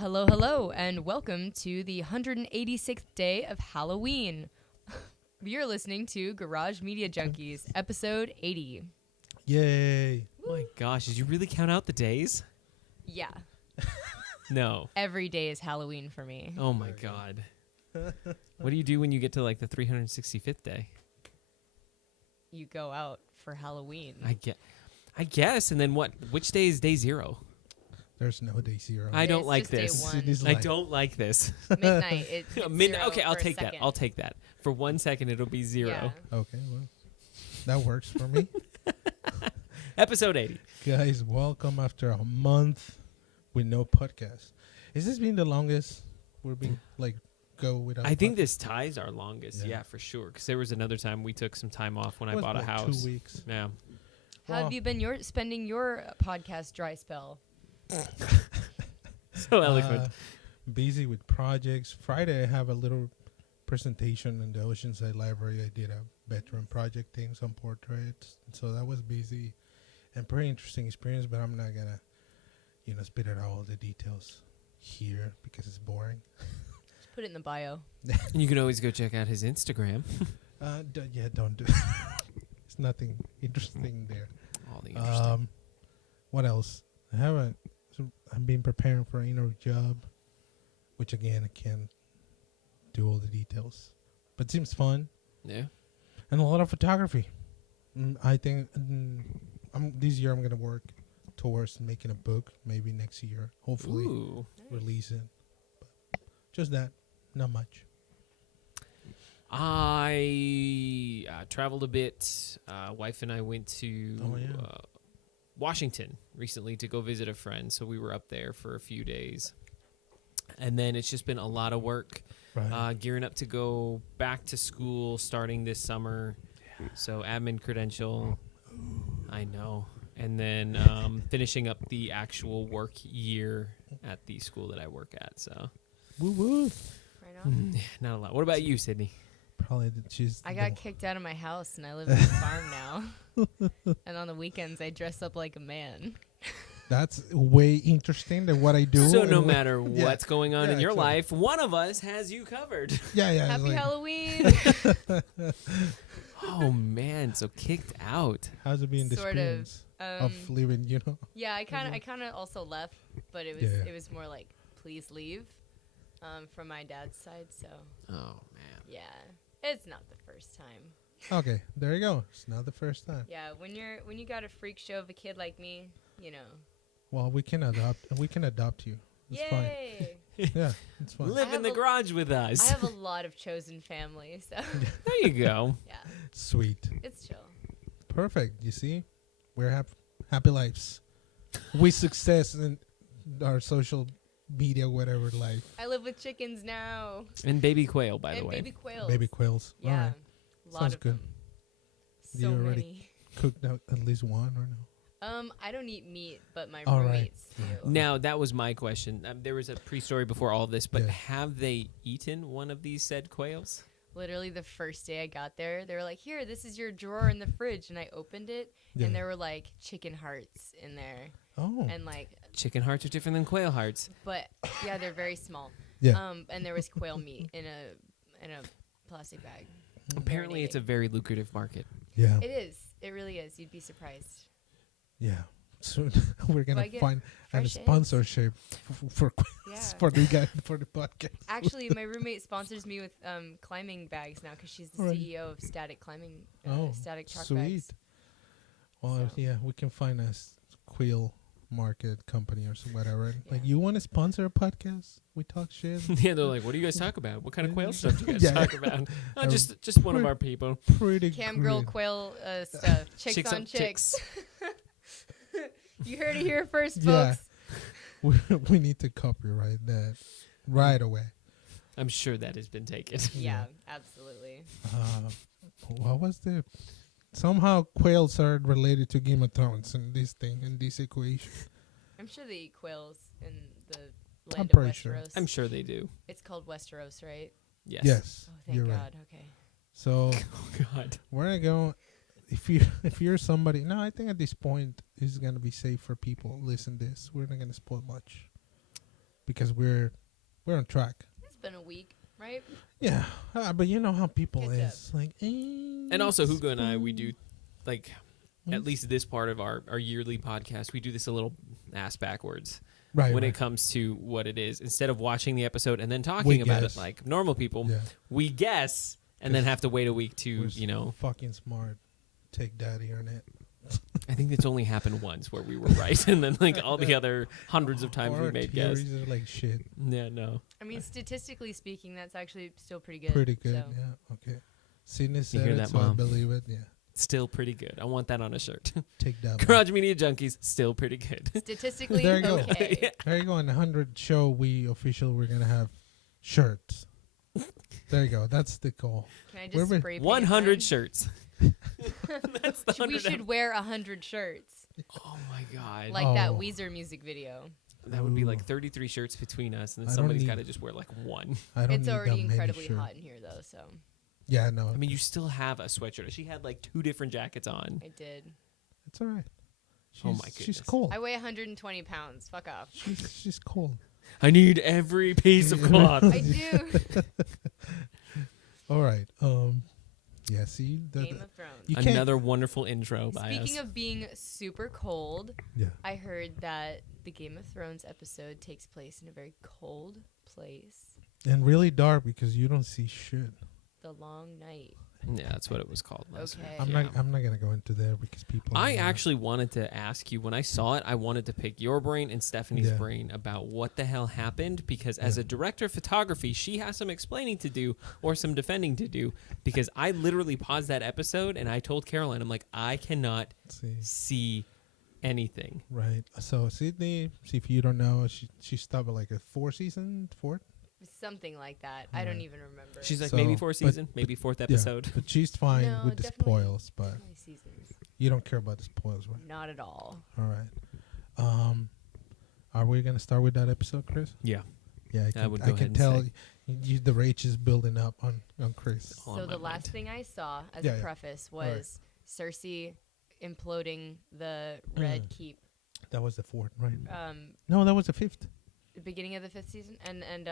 Hello, hello, and welcome to the 186th day of Halloween. You're listening to GarageMediaJunkies, episode 80. Yay. Oh my gosh, did you really count out the days? Yeah, No. every day is Halloween for me. Oh my god. What do you do when you get to like the 365th day? You go out for Halloween. I guess, and then what? Which day is day zero? There's no day zero. I don't It's like just day this. one. It is I like- don't like this. Midnight. It's Midnight. zero Okay, I'll for a take that. second. I'll take that. For 1 second, it'll be zero. Yeah. Okay, well, that works for me. Episode 80. Guys, welcome after a month with no podcast. Is this being the longest we're being, go without I think podcast? this ties our longest. Yeah. Yeah, for sure. Because there was another time we took some time off when I Was bought a like house. 2 weeks. Yeah. How Well, have you been spending your podcast dry spell? So eloquent. Busy with projects. Friday, I have a little presentation in the Oceanside Library. I did a veteran project thing, some portraits. So that was busy and pretty interesting experience, but I'm not going to, spit out all the details here because it's boring. Just put it in the bio. And you can always go check out his Instagram. Don't do It's nothing interesting there. All the interesting. What else? I've been preparing for an interview job, which again, I can't do all the details, but it seems fun. Yeah. And a lot of photography. I think this year I'm going to work towards making a book, maybe next year, hopefully Ooh. release it. But just that, not much. I traveled a bit. Wife and I went to Washington recently to go visit a friend, so we were up there for a few days. And then it's just been a lot of work, Right. gearing up to go back to school starting this summer. Yeah. So admin credential, I know. And then finishing up the actual work year at the school that I work at. So Woo woo. Right on. not a lot. What about you, Sydney? Probably she's. I got kicked out of my house and I live in a farm now. And on the weekends, I dress up like a man. That's way interesting than what I do. So and no what- matter yeah. what's going on Yeah, in your exactly. life, one of us has you covered. Yeah. it's Happy like, Halloween! Oh man, so kicked out. how's it being the Sort of, experience of living? Yeah, I kind of also left, but it was more like, please leave, from my dad's side. So Oh man. yeah, it's not the first time. Okay, there you go. It's not the first time. Yeah, when you got a freak show of a kid like me, Well, we can adopt you. It's fine. yay! Yeah, it's fine. Live in have the a- garage with us. I have a lot of chosen family, so There you go. yeah, Sweet. it's chill. Perfect. You see, we're happy lives. We success in our social media, whatever life. I live with chickens now, And baby quail, by and the way. baby quails. Baby quails. Yeah, All right. a lot Sounds of good. them. You So already many. Cooked out at least one or no? I don't eat meat, but my All right. roommates do. Now, that was my question. There was a pre-story before all this, but Yeah. have they eaten one of these said quails? Literally the first day I got there, they were like, "Here, this is your drawer in the fridge," and I opened it, Yeah. and there were like chicken hearts in there, Oh. and like, Chicken hearts are different than quail hearts. but yeah, they're very small. Yeah. And there was quail meat in a plastic bag. Apparently, it's a very lucrative market. Yeah. It is. It really is. You'd be surprised. Yeah. Soon we're gonna I get find a fresh eggs? sponsorship for Yeah. for the guy for the podcast. Actually, my roommate sponsors me with climbing bags now because she's the Alright. CEO of Static Climbing, Static Chalk sweet. Bags. Well, So. yeah, we can find a quail market company or whatever. Like, Yeah. you want to sponsor a podcast? We talk shit. Yeah, they're like, what do you guys talk about? What kind of quail stuff do you guys Yeah. talk about? Oh, Um, just one of our people. Pretty Cam girl great. quail stuff. Chicks on chicks. You heard it here first, Yeah. folks. we need to copyright that right away. I'm sure that has been taken. Yeah, absolutely. What was the? Somehow quails are related to Game of Thrones in this thing, in this equation. I'm sure they eat quails in the I'm land of pretty sure. Westeros. I'm sure they do. It's called Westeros, right? Yes. Yes, Oh, thank you're God. right. Okay. So Oh, God. where I go, if you're somebody, no, I think at this point it's gonna be safe for people. Listen, this we're not gonna spoil much because we're on track. It's been a week, right? Yeah, but you know how people Catch up. is like. And also, Hugo and I, we do like at least this part of our yearly podcast. We do this a little ass backwards. Right, when right. it comes to what it is. Instead of watching the episode and then talking We about guess. it like normal people, Yeah. we guess and then have to wait a week to, We're fucking smart. Take that internet. I think it's only happened once where we were right. And then like all the other hundreds of times we Our made guesses. theories are like shit. Yeah, no. I mean, statistically speaking, that's actually still pretty good. Pretty good. So. Yeah. Okay. Sydney You said hear it, that, so I Mom? believe it. Yeah. Still pretty good. I want that on a shirt. Take that. Mom. Garage Media Junkies, still pretty good. Statistically, There you go. okay. Yeah. There you go. On the 100 show, we're gonna have shirts. There you go. That's the goal. Can I just We're- spray paint 100 them? shirts. That's the We 100. should wear 100 shirts, Oh my god. like that Oh. Weezer music video. That would be Ooh. like 33 shirts between us, and I then don't somebody's need- got to just wear like one. I don't It's need already that many incredibly shirts. hot in here, though, so Yeah, no. I mean, you still have a sweatshirt. She had like 2 different jackets on. I did. it's all right. Oh my She's goodness. cold. I weigh 120 pounds. Fuck off. She's cold. I need every piece of cloth. I do. All right. Yeah. See. Game of Thrones. You can't- Another wonderful intro by Speaking us. of being super cold, Yeah. I heard that the Game of Thrones episode takes place in a very cold place. And really dark because you don't see shit. The Long Night. Yeah, that's what it was called last Okay. week. I'm Yeah. not gonna go into there because people. I know. actually wanted to ask you when I saw it. I wanted to pick your brain and Stephanie's Yeah. brain about what the hell happened because as Yeah. a director of photography, she has some explaining to do or some defending to do because I literally paused that episode and I told Caroline, I'm like, I cannot see anything. Right. So Sydney, see if you don't know, she stopped at like a fourth. Something like that. I don't Right. even remember. She's like So, maybe fourth but- season, maybe fourth episode. Yeah, but she's fine No, with the definitely. spoils, but My seasons. you don't care about the spoils, right? Not at all. All right. Are we gonna start with that episode, Chris? Yeah. Yeah, I would go I ahead can and tell say. the rage is building up on Chris. All So on the my last mind. thing I saw as Yeah, a yeah. preface Alright. was Cersei imploding the Red Keep. That was the fourth, right? Um, No, that was the fifth. the beginning of the 5th season, and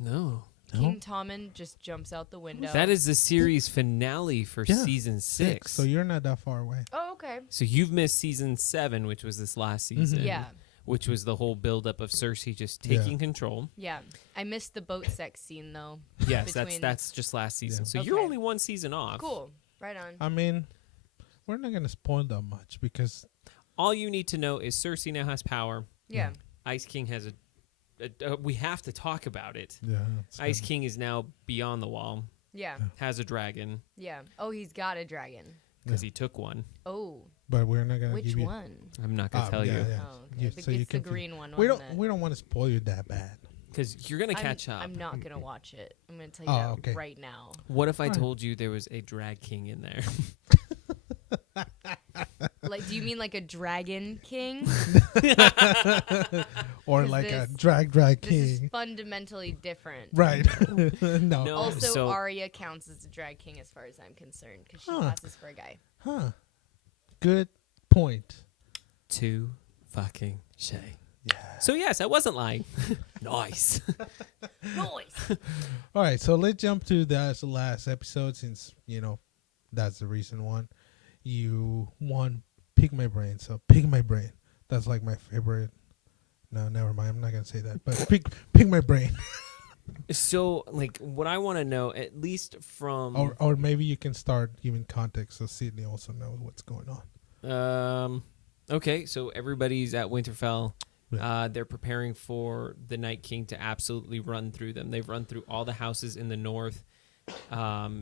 No. King Tommen just jumps out the window. That is the series finale for Yeah, season 6. So you're not that far away. Oh, okay. So you've missed season 7, which was this last season. Yeah, Which was the whole buildup of Cersei just Yeah. taking control. yeah. I missed the boat sex scene though. Yes, Between- that's just last season. Yeah. So you're Okay. only one season off. Cool. Right on. I mean, we're not gonna spoil that much because All you need to know is Cersei now has power. Yeah. Ice King has we have to talk about it. yeah, Ice King is now beyond the wall, Yeah. has a dragon Yeah. Oh, he's got a dragon. because he took one. Oh, But we're not gonna which give you. one? I'm not going to tell yeah, you yeah. Oh, okay. You- The- so you it's the can green one. We wasn't don't. it? We don't want to spoil you that bad. because you're going to catch up. I'm not gonna watch it. I'm gonna tell you Oh, that okay. right now. What if I Alright. told you there was a drag king in there? Like, do you mean like a dragon king? Or 'Cause like a this- drag This is king. fundamentally different. Right. no. No. Also, so- Arya counts as a drag king as far as I'm concerned because she Huh. passes for a guy. Huh. Good point. Too fucking shay. Yeah. So yes, I wasn't lying. Nice. Noise. All right. So let's jump to that last episode since that's the recent one. You won Pick My Brain. So Pick My Brain. That's like my favorite. No, never mind. I'm not gonna say that. But pick my brain. So, like, what I want to know, at least from, Or maybe you can start giving context so Sydney also knows what's going on. okay, so everybody's at Winterfell. Yeah. They're preparing for the Night King to absolutely run through them. They've run through all the houses in the north,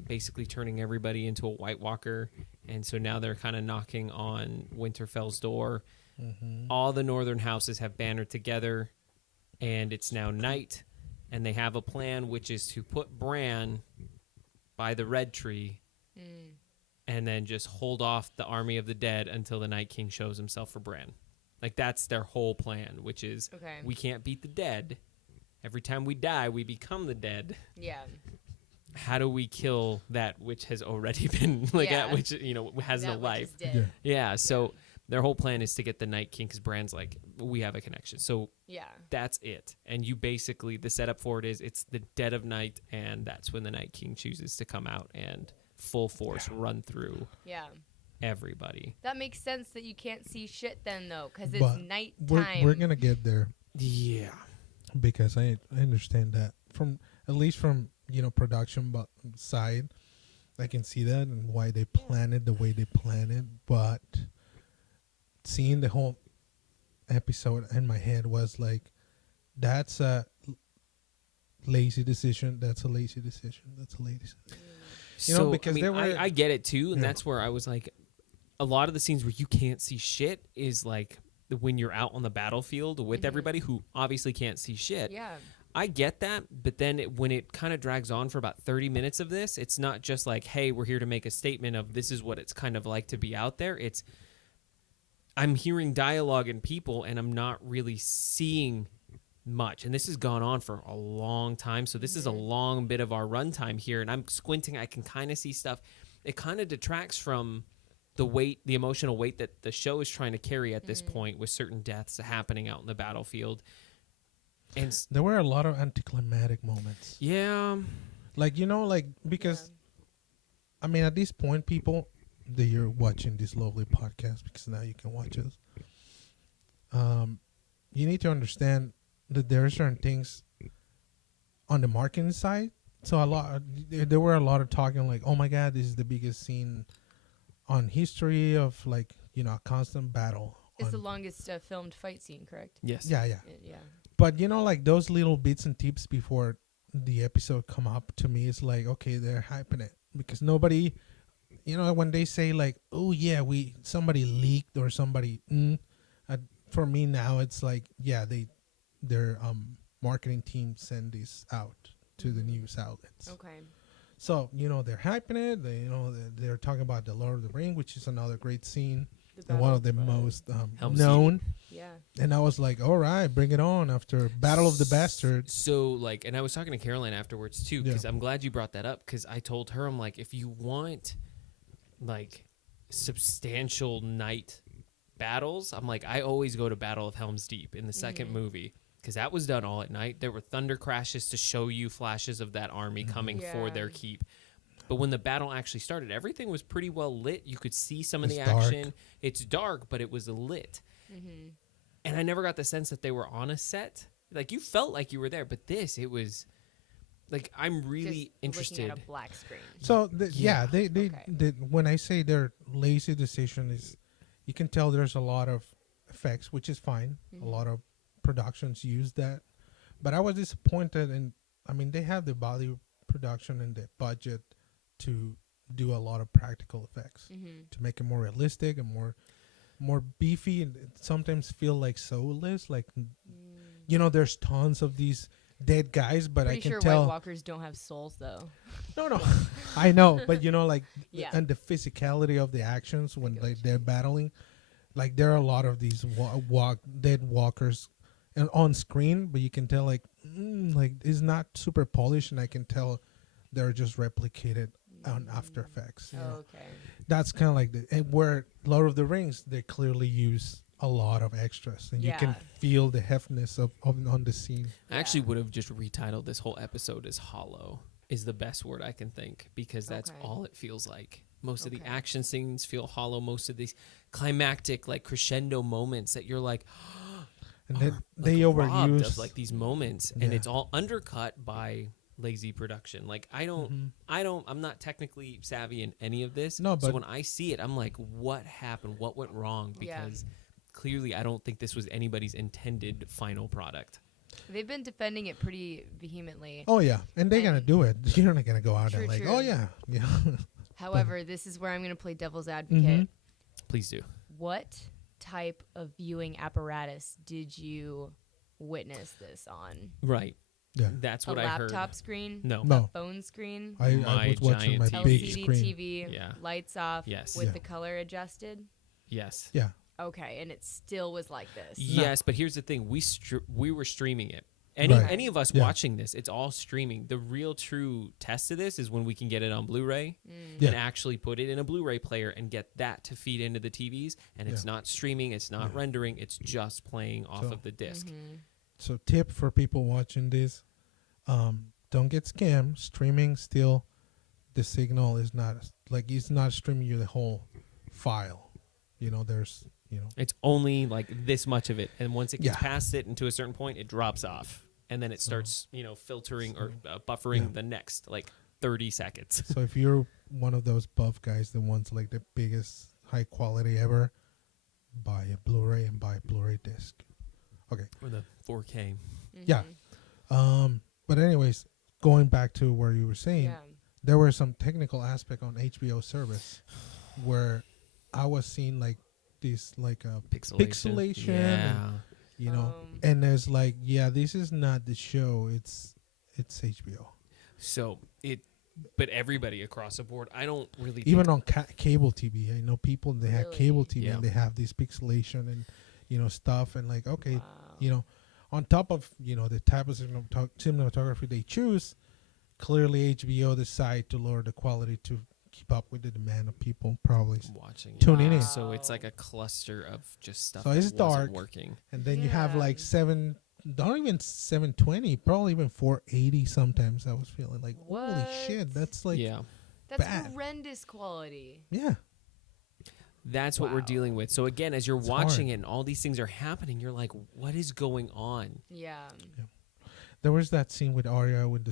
basically turning everybody into a White Walker. And so now they're kind of knocking on Winterfell's door. Mm-hmm. All the northern houses have bannered together, and it's now night. And they have a plan, which is to put Bran by the Red Tree Mm. and then just hold off the army of the dead until the Night King shows himself for Bran. Like, that's their whole plan, which is Okay. we can't beat the dead. Every time we die, we become the dead. Yeah. How do we kill that which has already been, like, Yeah. which, has That no which life? is dead. Yeah, so Their whole plan is to get the Night King because Bran's like, we have a connection. So Yeah. that's it. And you basically, the setup for it is it's the dead of night, and that's when the Night King chooses to come out and full force run through Yeah. everybody. That makes sense that you can't see shit then, though, because it's But nighttime. we're going to get there Yeah. because I understand that from, at least from, production side, I can see that and why they planned it the way they planned it. But seeing the whole episode in my head was like, that's a lazy decision. That's a lazy decision. That's a lazy decision. Because I mean, there were, I get it too, and Yeah. that's where I was like, a lot of the scenes where you can't see shit is like when you're out on the battlefield with everybody who obviously can't see shit. Yeah. I get that, but then when it kind of drags on for about 30 minutes of this, it's not just like, hey, we're here to make a statement of this is what it's kind of like to be out there. It's I'm hearing dialogue and people, and I'm not really seeing much. And this has gone on for a long time, so this is a long bit of our runtime here, and I'm squinting. I can kind of see stuff. It kind of detracts from the emotional weight that the show is trying to carry at this point with certain deaths happening out in the battlefield. And there were a lot of anticlimactic moments. yeah, because I mean, at this point, people that you're watching this lovely podcast, because now you can watch us, you need to understand that there are certain things on the marketing side. So there were a lot of talking like, oh my God, this is the biggest scene on history of a constant battle. It's the longest filmed fight scene, correct? yes, Yeah. Yeah. But those little bits and tips before the episode come up, to me, it's like, okay, they're hyping it because nobody, when they say like, oh yeah, somebody leaked or somebody, for me now it's like, yeah, their marketing team send this out to the news outlets. Okay. So they're hyping it. They're talking about the Lord of the Ring, which is another great scene. And one of the most known. Yeah. And I was like, all right, bring it on after Battle of the Bastards. So, and I was talking to Caroline afterwards, too, because I'm glad you brought that up, because I told her, I'm like, if you want, substantial night battles, I'm like, I always go to Battle of Helm's Deep in the second movie, because that was done all at night. There were thunder crashes to show you flashes of that army coming for their keep. But when the battle actually started, everything was pretty well lit. You could see some of the action. Dark. It's dark, but it was lit. Mm-hmm. And I never got the sense that they were on a set. Like, you felt like you were there, but it was like, I'm really interested. Looking at a black screen. So they when I say their lazy decision is, you can tell there's a lot of effects, which is fine. A lot of productions use that, but I was disappointed. And I mean, they have the body production and the budget to do a lot of practical effects to make it more realistic and more beefy, and sometimes feel like soulless. Like there's tons of these dead guys, but Pretty I can sure tell White Walkers don't have souls, though. No, I know, but and the physicality of the actions when they're battling, like there are a lot of these dead walkers and on screen, but you can tell like it's not super polished, and I can tell they're just replicated on After Effects. Okay. That's kind of like where Lord of the Rings, they clearly use a lot of extras, and you can feel the heaviness of on the scene. I actually would have just retitled this whole episode as Hollow is the best word I can think, because that's all it feels like. Most of the action scenes feel hollow. Most of these climactic, crescendo moments that you're like, and then they overuse of these moments, and it's all undercut by lazy production. Like I'm not technically savvy in any of this. No, but so when I see it, I'm like, what happened? What went wrong? Because clearly I don't think this was anybody's intended final product. They've been defending it pretty vehemently. Oh yeah, and they're gonna do it. You're not gonna go out and like, oh yeah. However, this is where I'm gonna play devil's advocate. Please do. What type of viewing apparatus did you witness this on? Right. Yeah. That's what I heard. A laptop screen? No. A phone screen? I was watching my big LCD screen. TV, lights off, with the color adjusted? Yes. Yeah. Okay, and it still was like this? Yes, but here's the thing. We were streaming it. Right. Any of us Yeah. watching this, it's all streaming. The real true test of this is when we can get it on Blu-ray Yeah. and actually put it in a Blu-ray player and get that to feed into the TVs. And it's Yeah. not streaming, it's not rendering, it's just playing off So- of the disc. So tip for people watching this, don't get scammed. Streaming still, the signal is not like it's not streaming you the whole file. You know, there's It's only like this much of it, and once it gets Yeah. past it and to a certain point, it drops off, and then it starts filtering or buffering Yeah. the next like 30 seconds. so if you're one of those buff guys that wants like the biggest high quality ever, buy a Blu-ray and buy a Blu-ray disc. Okay. Or the 4K. Yeah. But anyways, going back to where you were saying, Yeah. there were some technical aspect on HBO service where I was seeing like this like a pixelation Yeah. and, and there's like, yeah, this is not the show, it's HBO. So but everybody across the board, I don't really Even on cable TV, I know people, they have Really? cable TV Yeah. and they have this pixelation and stuff, and like, okay, Wow. On top of the type of cinematography they choose, clearly HBO decide to lower the quality to keep up with the demand of people probably watching it. tuning in. So it's like a cluster of just stuff So that it's wasn't dark. working. And then you have Yeah. like 720, probably even 480 sometimes. I was feeling like, holy What? shit, that's like, Yeah. That's bad. horrendous quality. yeah. That's what we're Wow. dealing with. So again, as you're It's watching hard. it and all these things are happening, you're like, what is going on? Yeah. There was that scene with Arya with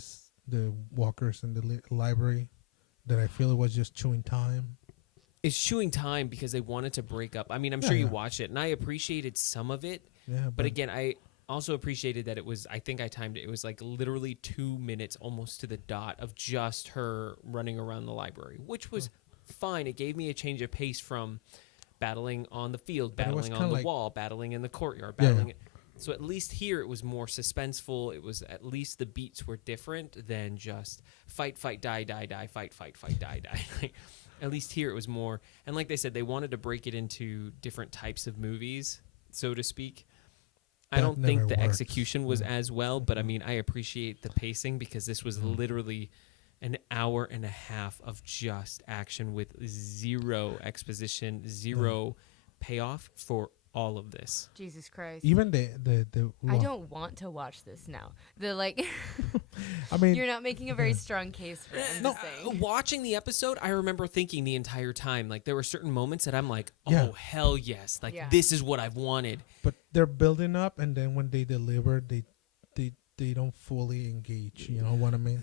the walkers in the library that I feel it was just chewing time. It's chewing time because they wanted to break up. I mean, I'm Yeah, sure you yeah. watched it, and I appreciated some of it. Yeah, But again, I also appreciated that it was, I think I timed it, it was like literally 2 minutes almost to the dot of just her running around the library, which was fine. It gave me a change of pace from battling on the field, But it was battling on kinda the like- wall, battling in the courtyard, Yeah, battling it. So at least here it was more suspenseful. It was at least the beats were different than just fight, fight, die, die, die, fight, fight, fight, die, die. At least here it was more. And like they said, they wanted to break it into different types of movies, so to speak. I That don't think never the works. execution was as well, but I mean, I appreciate the pacing because this was literally an hour and a half of just action with zero exposition, zero payoff for all of this. Jesus Christ. even the I well, don't want to watch this now. I mean, You're not making a very strong case for it. I'm just saying. Watching the episode, I remember thinking the entire time, like there were certain moments that I'm like, oh Yeah. hell yes, like Yeah. this is what I've wanted. but they're building up, and then when they deliver, they don't fully engage. You know what I mean?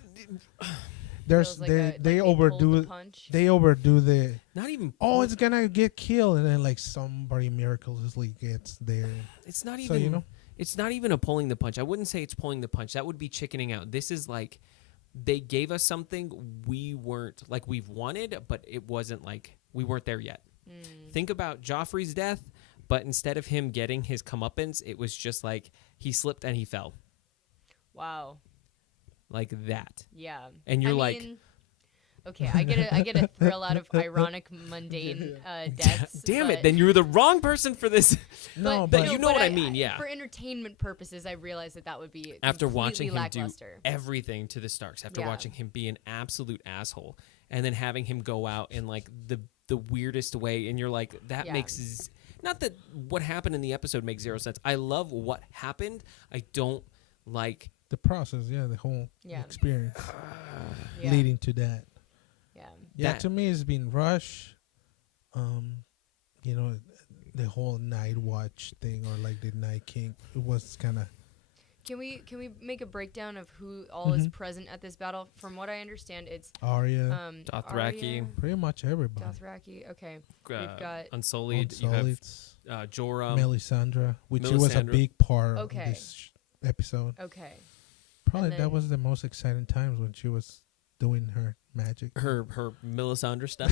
There's Feels like they pulled overdo the punch. they overdo the Not even. it's gonna get killed, and then like somebody miraculously gets there. It's not So even. It's not even a pulling the punch. I wouldn't say it's pulling the punch. That would be chickening out. This is like they gave us something we weren't like we've wanted, but it wasn't like we weren't there yet. Think about Joffrey's death, but instead of him getting his comeuppance, it was just like he slipped and he fell. Wow. Like that. Yeah. And you're I like- mean, okay, I get a thrill out of ironic, mundane deaths. Damn it, but- then you're the wrong person for this. No, but but you know what I mean, yeah. For entertainment purposes, I realized that would be After completely watching him do lackluster. everything to the Starks, after Yeah. watching him be an absolute asshole, and then having him go out in like the weirdest way, and you're like, that Yeah. makes not that what happened in the episode makes zero sense. I love what happened. I don't like. the process, the whole Yeah. experience Yeah. leading to that. Yeah. Yeah, That- to me, it's been rushed. The whole night watch thing, or like the Night King, it was kind of. Can we make a breakdown of who all is Mhm. present at this battle? From what I understand, it's Arya, Dothraki. Arya, pretty much everybody. Dothraki. Okay. We've got Unsullied. You have Jorah. Melisandre, which it was a Melisandre. big part Okay. of this episode. okay. Probably And that then- was the most exciting times when she was doing her magic. Her Melisandre stuff.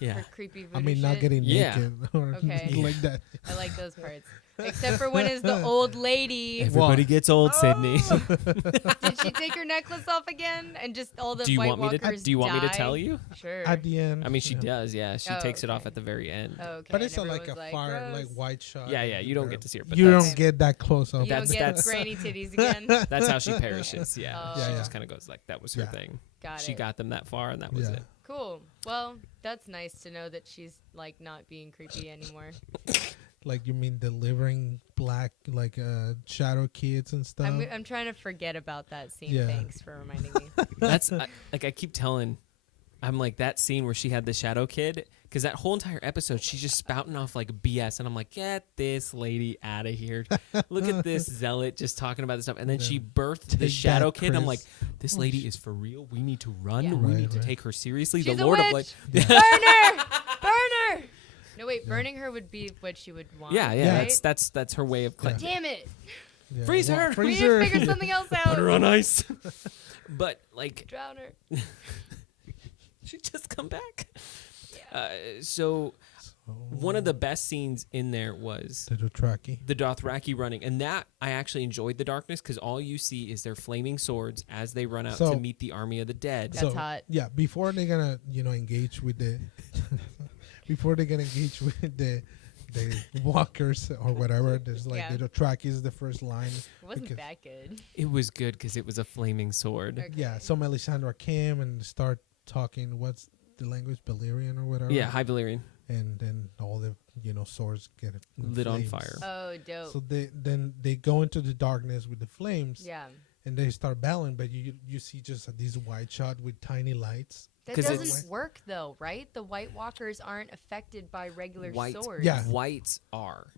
Yeah. Her creepy voodoo I mean, not shit. getting Yeah. naked or Okay. like that. I like those parts. Except for when it's the old lady. Everybody What? gets old, Sydney. Did she take her necklace off again? And just all the Do you White want me to? Walkers Do you want me to die? tell you? Sure. At the end. I mean, she yeah. does. Yeah, she Oh, takes it off okay. at the very end. Oh, okay. But it's and a, like a everyone's far, like gross. white shot. Yeah, you don't get to see her, but you that's, don't get that close up. You don't get that's- granny titties again. that's how she perishes. Yeah, Oh. she Yeah, just yeah. kind of goes like that was her Yeah. thing. Got She it. got them that far, and that was Yeah. it. Cool. Well, that's nice to know that she's like not being creepy anymore. Like you mean delivering black like shadow kids and stuff. I'm trying to forget about that scene. Yeah. Thanks for reminding me. That's like I keep telling. I'm like that scene where she had the shadow kid, because that whole entire episode she's just spouting off like BS, and I'm like, get this lady out of here. Look at this zealot just talking about this stuff, and then she birthed the Take shadow that, kid. I'm Chris. like, this lady is for real. We need to run. Yeah. We Right, need to right. take her seriously. She's the a Lord of witch. like, Yeah. Burn her! Burn her! No, wait. Burning her would be what she would want. yeah, Right? that's her way of cleansing. Damn it! Yeah. Freeze her! We Freeze need to her. figure something else out. Put her on ice. But like, Drown her. she just come back. So one of the best scenes in there was the Dothraki. the Dothraki running, and that I actually enjoyed the darkness, because all you see is their flaming swords as they run out So- to meet the army of the dead. That's hot. Yeah, before they're gonna engage with the before they're gonna engage with the walkers or whatever, there's like Yeah. the Dothraki is the first line. It wasn't because- that good. It was good because it was a flaming sword. Okay. Yeah, so Melisandre came and start talking. What's the language, Valyrian or whatever? Yeah, High Valyrian. And then all the swords get Lit on flames. fire. Oh, dope. So they go into the darkness with the flames. Yeah. And they start battling, but you see just these white shot with tiny lights. That 'Cause doesn't it's- work though, right? The White Walkers aren't affected by regular White- swords. Yeah. Whites are.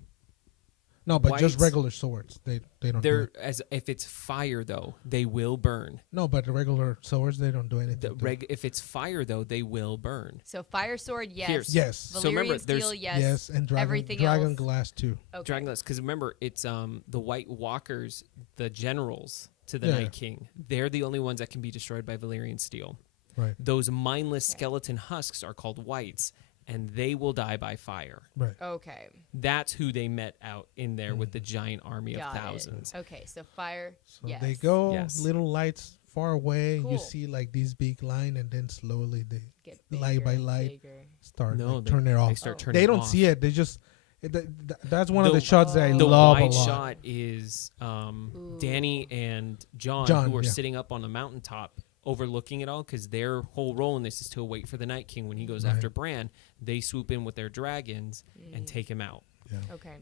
No, but just Whites- regular swords. They don't do They're it. as if it's fire though, they will burn. No, but the regular swords they don't do anything. to it. If it's fire though, they will burn. So fire sword, yes. Here's- Yes. So remember, Valyrian there's- steel, yes. Yes, and Everything dragon else. glass too. Okay. Dragon Glass, because remember, it's the White Walkers, the generals to the Yeah. Night King. They're the only ones that can be destroyed by Valyrian steel. Right. Those mindless Okay. skeleton husks are called Whites, and they will die by fire. Right. Okay. That's who they met out in there with the giant army Got of thousands. it. Okay, so fire, So yes. they go Yes. little lights far away. Cool. You see like this big line, and then slowly they Get light bigger by and light. bigger. start No, like, they- turn it off. They start Oh. turning They don't off. see it. They just that's one of The- the shots that I The love a wide lot. shot is Ooh. Danny and John, John, who are yeah. sitting up on a mountaintop overlooking it all, because their whole role in this is to wait for the Night King when he goes Right. after Bran. They swoop in with their dragons and take him out. Okay.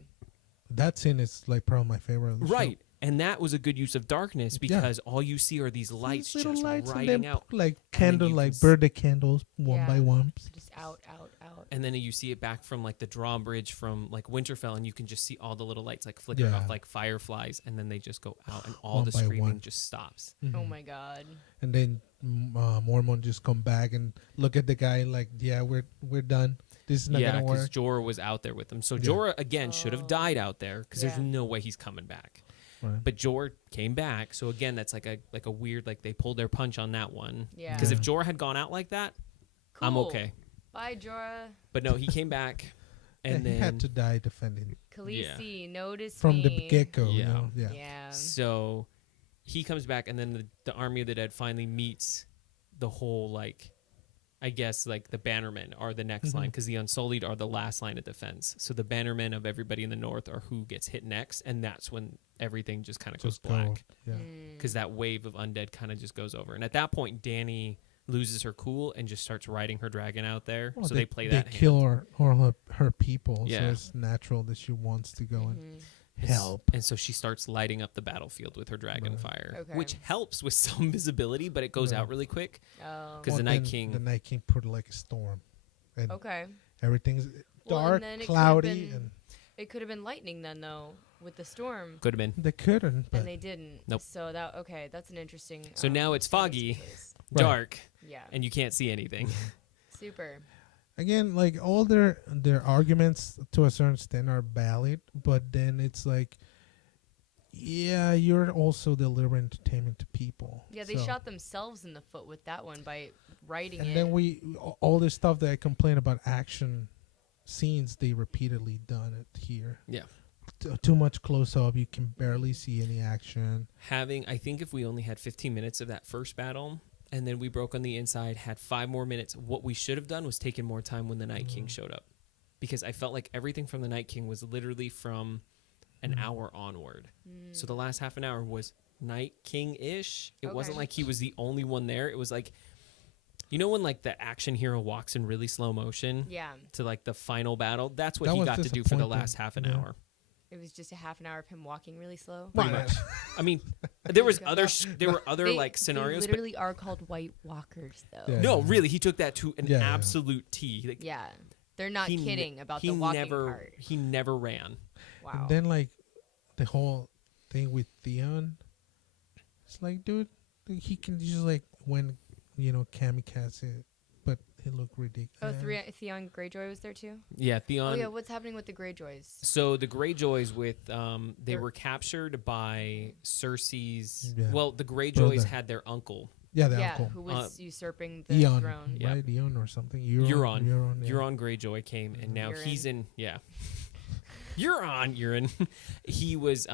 That scene is like probably my favorite. Of the show. Right. And that was a good use of darkness, because all you see are these lights These little just lights and riding then out. like then candle, you like can birthday candles, one by Yeah. one. Just out, out, out. And then you see it back from like the drawbridge from like Winterfell, and you can just see all the little lights like flickering Yeah. off like fireflies, and then they just go out, and all One the by screaming one. just stops. Oh Mhm. my god. And then Mormon just come back and look at the guy like, yeah, we're done. This is not Yeah, gonna because work. Jorah was out there with them. So Yeah. Jorah again should have Oh. died out there, because there's Yeah. no way he's coming back. Right. But Jorah came back, so again, that's like a weird, like they pulled their punch on that one. Yeah. Because if Yeah. Jorah had gone out like that, I'm Cool. okay. Bye, Jorah. But no, he came back, Yeah, and he then had to die defending Khaleesi, notice from me. the get go. Yeah. You know? Yeah. Yeah. so he comes back, and then the army of the dead finally meets the whole like. I guess like the bannermen are the next line, because the Unsullied are the last line of defense. So the bannermen of everybody in the north are who gets hit next, and that's when everything just kind of goes Just go. black, Yeah. Mm. because that wave of undead kind of just goes over. And at that point, Dany loses her cool and just starts riding her dragon out there. Well, so they play they that kill hand. her people, Yeah. so it's natural that she wants to go and Mhm. help. And so she starts lighting up the battlefield with her dragon Right. fire, Okay. which helps with some visibility, but it goes Right. out really quick. Oh. 'Cause the Night then King- the Night King put like a storm, and Okay. everything's Well, and dark, then it could've cloudy, been- and It could have been lightning then, though, with the storm, Could have been. they couldn't. But and they didn't. Nope. So that that's an interesting. So now it's choice, foggy. because- Right. Dark, Yeah. and you can't see anything. Super. again, like all their arguments to a certain extent are valid, but then it's like Yeah, you're also delivering entertainment to people. Yeah, they So- shot themselves in the foot with that one by writing And it. then all this stuff that I complain about action scenes, they repeatedly done it here. Yeah. Too much close up, you can barely see any action. I think if we only had 15 minutes of that first battle, and then we broke on the inside, had 5 more minutes, what we should have done was taken more time when the Night King showed up. Because I felt like everything from the Night King was literally from an hour onward. So the last half an hour was Night King-ish. It wasn't like he was the only one there. It was like, you know when like the action hero walks in really slow motion Yeah, to like the final battle? That's what That he was got to do for the disappointing. last half an Yeah. hour. it was just a half an hour of him walking really slow. Pretty Right. much. I mean, there was God. other there were other They- like scenarios, They but literally are called White Walkers, though. Yeah. no, really, he took that to an Yeah, yeah. absolute T. Like, Yeah, they're not he ne- kidding about he the walking never part. he never ran. Wow. And then like the whole thing with Theon, it's like, dude, he can just like when kamikaze, but it looked ridiculous. Oh, Theon Greyjoy was there too? Yeah, Theon. Oh, yeah, what's happening with the Greyjoys? So the Greyjoys with they They're- were captured by Cersei's. Yeah. Well, the Greyjoys Brother. had their uncle Yeah, the Yeah, uncle. who was usurping the Eon, throne. Yeah. right? Eon or something. Euron. Euron, yeah. Euron Greyjoy came, and now Euron. he's in. Yeah, Euron. He was.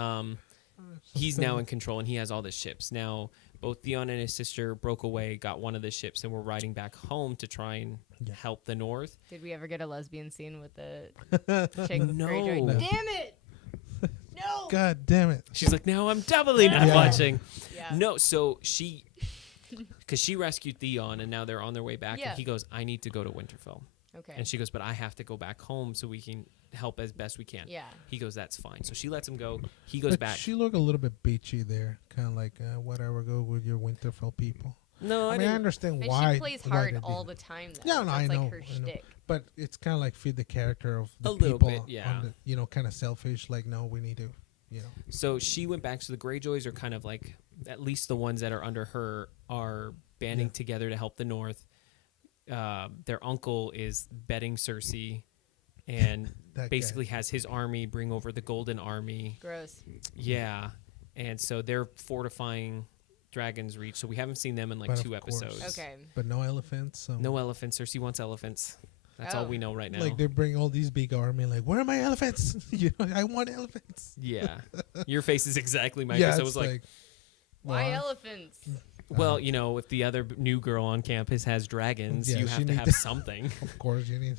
He's now in control, and he has all the ships now. Both Theon and his sister broke away, got one of the ships, and were riding back home to try and Yeah. help the North. Did we ever get a lesbian scene with the chick No. Greyjoy? No. Damn it! No! God damn it. She's like, now I'm doubly not Yeah. watching. Yeah. No, so because she rescued Theon, and now they're on their way back. Yeah. And he goes, I need to go to Winterfell. Okay. And she goes, but I have to go back home so we can help as best we can. Yeah. He goes, that's fine. So she lets him go. He goes But back. she looked a little bit bitchy there. Kind of like, whatever, go with your Winterfell people. No, I mean, I didn't. understand And why. she plays why hard they all did the it. time, though. Yeah, no, That's I know, like her I know. shtick. But it's kind of like fit the character of the A little people. bit, yeah. on the, kind of selfish. Like, no, we need to, So she went back. So the Greyjoys are kind of like, at least the ones that are under her are banding Yeah. together to help the North. Their uncle is betting Cersei and That basically has his army bring over the Golden Army. Gross. Yeah. And so they're fortifying Dragon's Reach. So we haven't seen them in like But 2 of course. episodes. Okay. But no elephants. So. No elephants. Cersei wants elephants. That's all Oh. we know right now. Like they bring all these big army. Like, where are my elephants? I want elephants. Yeah. Your face is exactly my Yeah, face. I it's was like, Why well, elephants? well, if the other new girl on campus has dragons, Yeah, you she have to need have to- something. Of course, you need.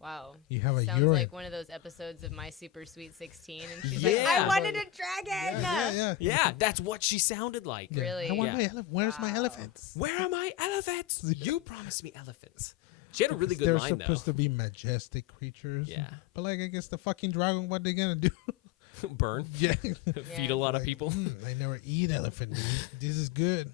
Wow. You have a Sounds urine. like one of those episodes of My Super Sweet 16, and she's Yeah. like, I wanted a dragon! Yeah. Yeah, that's what she sounded like. Yeah. Really? I want Yeah. my elephant. Where's my Wow. elephants? Where are my elephants? You promised me elephants. She had a really good They're line, supposed to be majestic creatures. Yeah. But like, I guess the fucking dragon, what they gonna do? though. Burn. Yeah. Feed a lot of Like, people. I never eat elephant meat. This is good.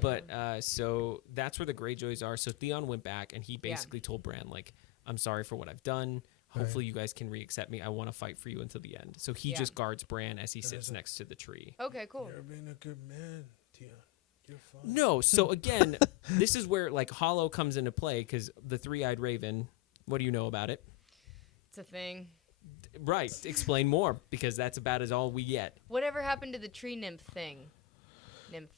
But so that's where the Greyjoys are. So Theon went back and he basically told Bran, like, I'm sorry for what I've done. Hopefully you guys can re-accept me. I want to fight for you until the end. So he Yeah. just guards Bran as he sits next to the tree. Okay, cool. You're being a good man, Tia. You're fine. No, so again, this is where like Hollow comes into play because the three-eyed raven. What do you know about it? It's a thing. Right, explain more because that's about as all we get. Whatever happened to the tree nymph thing? Nymph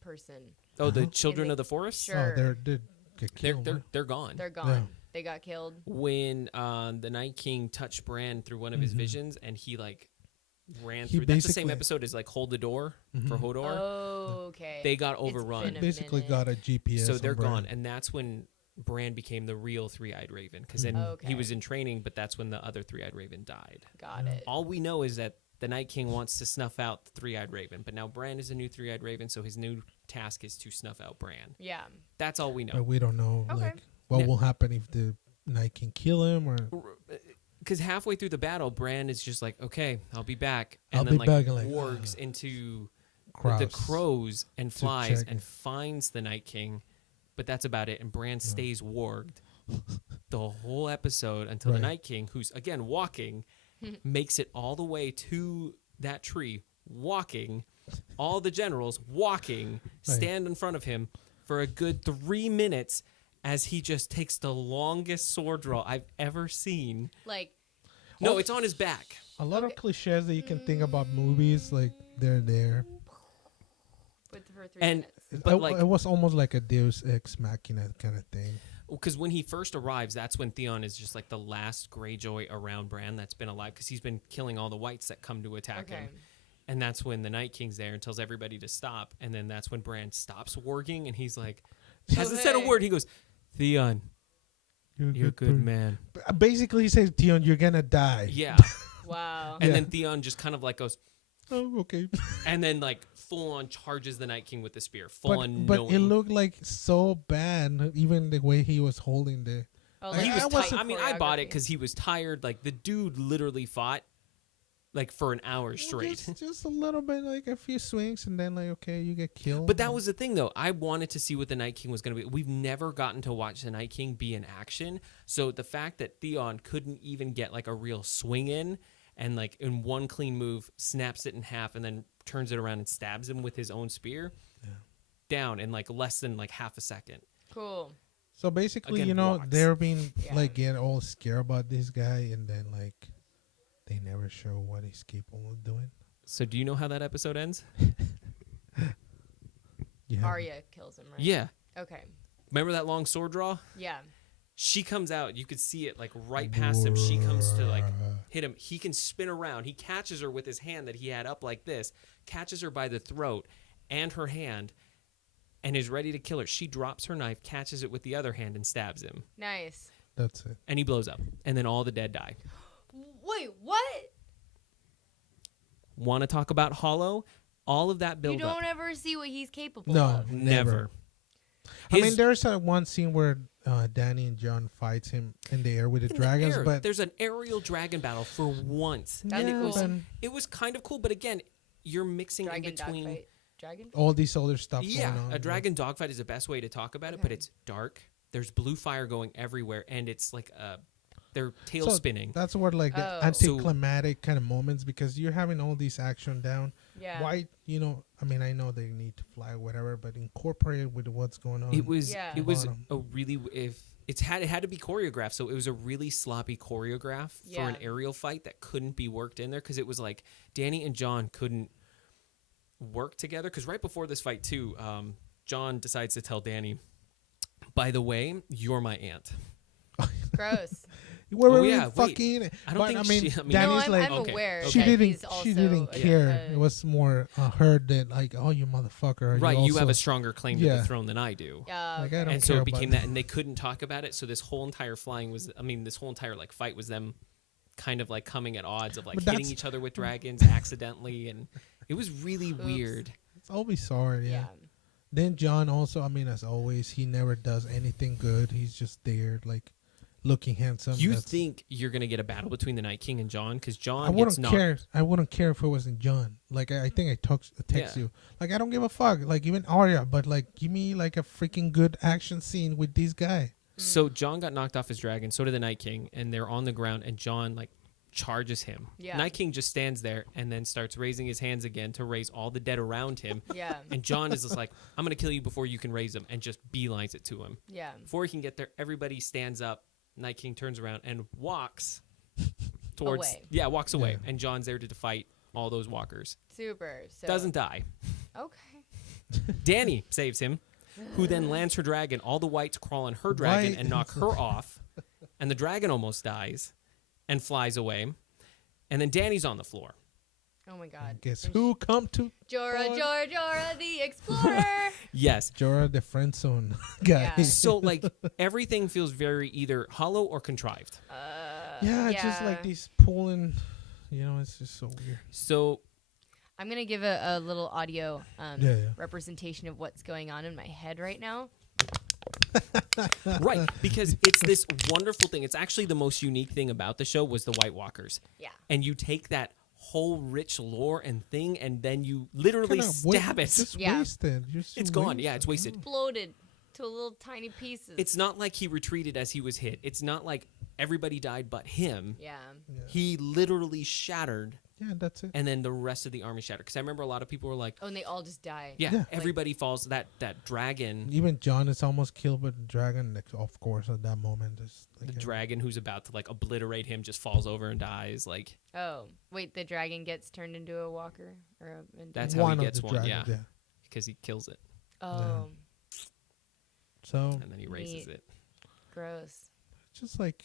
person. Oh, the Uh-huh. children they- of the forest. Sure. Oh, they get killed. They're gone. They're gone. Yeah. They got killed. When the Night King touched Bran through one of his visions, and he like ran He through. That's the same basically- episode as like Hold the Door for Hodor. Oh, okay. They got It's overrun. been a Basically minute. got a GPS. So they're on Bran. gone, and that's when Bran became the real three-eyed raven. Because then Okay. he was in training, but that's when the other three-eyed raven died. Got it. All we know is that the Night King wants to snuff out the three-eyed raven, but now Bran is a new three-eyed raven, so his new task is to snuff out Bran. Yeah. That's all we know. But we don't know Okay. like what Now- will happen if the knight can kill him or. Because halfway through the battle, Bran is just like, "Okay, I'll be back," I'll and then be like back, and, like, wargs into Crows. the crows and To flies check and it. finds the Night King, but that's about it. And Bran stays warged the whole episode until the Right. Night King, who's again walking, makes it all the way to that tree, walking. All the generals walking, stand in front of him for a good 3 minutes as he just takes the longest sword draw I've ever seen. Like, No, it's on his back. A lot Okay. of cliches that you can think about movies, like they're there. For 3 And- minutes. But, it, like- it was almost like a Deus Ex Machina kind of thing. Because when he first arrives, that's when Theon is just like the last Greyjoy around Bran that's been alive, because he's been killing all the whites that come to attack Okay. him. And that's when the Night King's there and tells everybody to stop. And then that's when Bran stops warging, and he's like, hasn't said a hey. word. He goes, Theon, you're a good person. man. Basically, he says, Theon, you're gonna die. Yeah. Wow. And Yeah. then Theon just kind of like goes, Oh, okay. and then like full on charges the Night King with the spear. Full on But knowing. it looked like so bad, even the way he was holding the. Oh, Like, He was I tight. wasn't- I mean, I bought it choreography. because he was tired. Like, the dude literally fought like for an hour straight. Just a little bit, like a few swings, and then like, okay, you get killed. But that was the thing, though. I wanted to see what the Night King was going to be. We've never gotten to watch the Night King be in action. So the fact that Theon couldn't even get like a real swing in, and like in one clean move snaps it in half and then turns it around and stabs him with his own spear down in like less than like half a second. Cool. So basically, Again, they're blocks. being Yeah. like getting all scared about this guy, and then like they never show what he's capable of doing. So do you know how that episode ends? Yeah. Arya kills him, right? Yeah. Okay. Remember that long sword draw? Yeah. She comes out. You could see it like right past him. She comes to like hit him. He can spin around. He catches her with his hand that he had up like this, catches her by the throat and her hand, and is ready to kill her. She drops her knife, catches it with the other hand, and stabs him. Nice. That's it. And he blows up. And then all the dead die. Wait, what? Want to talk about Hollow? All of that You build up. don't ever see what he's capable No, of. Never. I mean, His- there's one scene where Danny and John fights him in the air with the in the dragons, air, but there's an aerial dragon battle for once. That's and cool. it was kind of cool, but again, you're mixing Dragon in between. dogfight. Dragon? all this other stuff Yeah, going on. a dragon dogfight is the best way to talk about it, but Okay. it's dark. There's blue fire going everywhere, and it's like they're tail So spinning. That's what like the Oh. anticlimactic kind of moments, because you're having all these action down. Yeah. Why, I mean, I know they need to fly or whatever, but incorporate it with what's going on. It was Yeah. it was Bottom. a really it had to be choreographed, so it was a really sloppy choreograph for an Yeah. aerial fight that couldn't be worked in there because it was like Danny and John couldn't work together. Because right before this fight too, John decides to tell Danny, "By the way, you're my aunt." Gross. Wait, Oh, wait, yeah, wait. fucking. I don't but think I mean, she- I mean- No, Danny's I'm, like, I'm okay, aware okay. she that didn't, he's also she didn't a- care. a- It was more her that like, oh, you motherfucker. Right, you have also- a stronger claim to Yeah. the throne than I do. Yeah. Like, I okay. don't And so care it became about that, and they couldn't talk about it. So this whole entire this whole entire like fight was them kind of like coming at odds of like But hitting that's- each other with dragons accidentally, and it was really Oops. weird. It's always sorry, Yeah. yeah. Then John also, I mean, as always, he never does anything good. He's just there, like, looking handsome. You That's- think you're gonna get a battle between the Night King and John? Because John I gets wouldn't knocked. care. I wouldn't care if it wasn't John. Like, I think I text Yeah. you. Like, I don't give a fuck. Like, even Arya, but like, give me like a freaking good action scene with this guy. So John got knocked off his dragon. So did the Night King, and they're on the ground, and John like charges him. Yeah. Night King just stands there and then starts raising his hands again to raise all the dead around him. Yeah. And John is just like, "I'm gonna kill you before you can raise them," and just beelines it to him. Yeah. Before he can get there, everybody stands up. Night King turns around and walks towards walks away. Yeah. And John's there to fight all those walkers. Super. So Doesn't die. Okay. Danny saves him, who then lands her dragon. All the whites crawl on her dragon Why- and knock her off. And the dragon almost dies and flies away. And then Danny's on the floor. Oh my God. Guess And who come to Jorah, Oh. Jorah the Explorer. Yes. Jorah, the friend zone guy? Yeah. So, like, everything feels very either hollow or contrived. Yeah, it's just like yeah. these pulling. It's just so weird. So, I'm gonna give a little audio Yeah. representation of what's going on in my head right now. right, because it's this wonderful thing. It's actually the most unique thing about the show was the White Walkers. Yeah. And you take that whole rich lore and thing, and then you literally stab it. Just Yeah. wasted. It's gone. Yeah, it's wasted. Exploded to little tiny pieces. It's not like he retreated as he was hit. It's not like everybody died but him. Yeah. He literally shattered Yeah, that's it. and then the rest of the army shatter. Because I remember a lot of people were like, Oh, and they all just die. Yeah. everybody falls. That dragon, Even John is almost killed by the dragon. Like, of course, at that moment, is the like dragon who's about to like obliterate him just falls over and dies. Like Oh, wait, the dragon gets turned into a walker? that's how one he of gets the one. dragons, Yeah, because he kills it Oh, So and then he raises Neat. it. gross. just like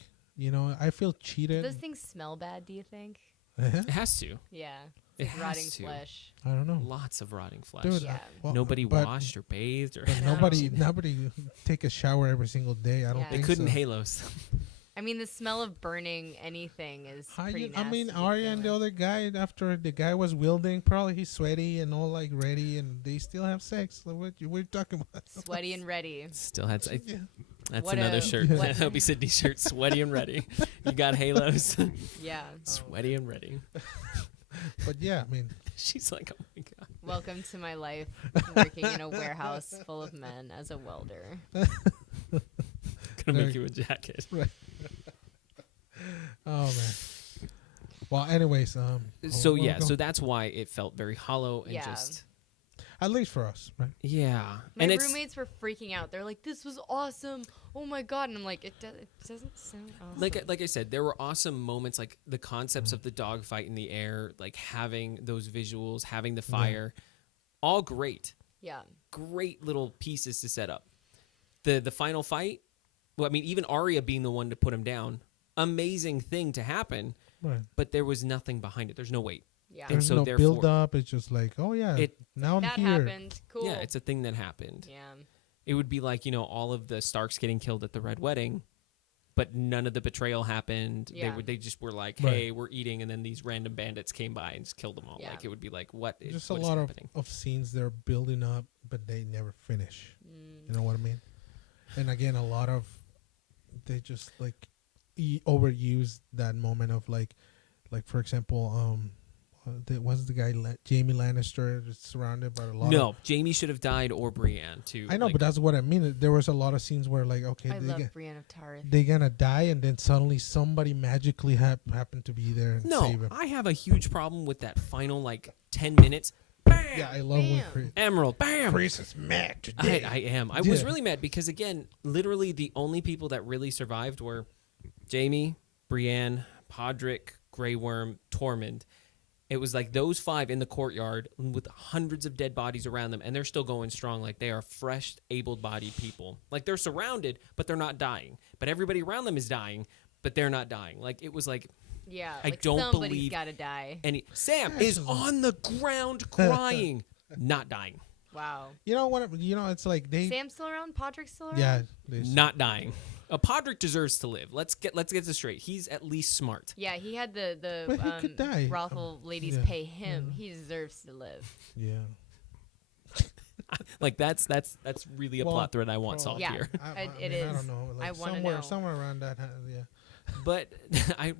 I feel Do cheated. those things smell bad, do you think? It has to. Yeah. It It's like rotting has to. flesh. I don't know. Lots of rotting flesh. Dude, Yeah. Nobody but- washed or bathed or. But No. nobody take a shower every single day. I don't Yeah. They think couldn't so. Halos. I mean, the smell of burning anything is pretty nasty. I mean, to Arya begin and the with. other guy, after the guy was wielding, probably he's sweaty and all like ready, and they still have sex. So what we're talking about? Sweaty and ready. Still had. Yeah. That's What another a- shirt. what- That'll be Sydney's shirt. Sweaty and ready. You got Halos. Yeah. Sweaty and ready. But yeah, I mean, She's like, oh my god. Welcome to my life, working in a warehouse full of men as a welder. Gonna make you a jacket. oh man. Well, anyways, So we'll yeah, go. so that's why it felt very hollow and Yeah. just at least for us, right? yeah. My and it's roommates were freaking out. They're like, "This was awesome! Oh my god!" And I'm like, "It doesn't sound awesome." like I said, there were awesome moments, like the concepts of the dogfight in the air, like having those visuals, having the fire, all great, yeah, great little pieces to set up. The final fight, well, I mean, even Arya being the one to put him down, amazing thing to happen, Right. but there was nothing behind it. There's no weight. yeah. And There's so no therefore- build up. It's just like, oh yeah, It- now I'm that here. happened. Cool. Yeah, it's a thing that happened. yeah. It would be like, all of the Starks getting killed at the Red Wedding, but none of the betrayal happened. Yeah. They just were like, Right. hey, we're eating, and then these random bandits came by and just killed them all. Yeah. Like, it would be like, what is, Just what a is lot happening? of scenes they're building up, but they never finish. Mm. You know what I mean? And again, a lot of they just like overuse that moment of like for example, was the guy Jamie Lannister is surrounded by a lot. No, of, Jamie should have died, or Brienne too. I know, like, but that's what I mean. There was a lot of scenes where like, okay, I love Brienne of Tarth. they gonna die, and then suddenly somebody magically happened to be there and no, save him. I have a huge problem with that final 10 minutes. Bam! Yeah, I love when Bam. Emerald, bam! Chris is mad today. I am. I was Yeah. really mad because, again, literally the only people that really survived were Jamie, Brienne, Podrick, Grey Worm, Tormund. It was like those 5 in the courtyard with hundreds of dead bodies around them, and they're still going strong. Like, they are fresh, able-bodied people. Like, they're surrounded, but they're not dying. But everybody around them is dying, but they're not dying. Like, it was like... Yeah, I like don't somebody's believe- gotta die. And Sam Yeah, is it's- on the ground crying, not dying. Wow. You know what? It's like they. Sam's still around. Patrick's still around. Yeah. They, Not dying. Podrick deserves to live. Let's get this straight. He's at least smart. Yeah, he had the But he could die. brothel ladies Yeah. pay him. He deserves to live. Yeah. Like that's really a Well, plot thread I want well, solved Yeah. here. I It mean, I is. don't know. I Like wanna somewhere, know. somewhere around that. Yeah. But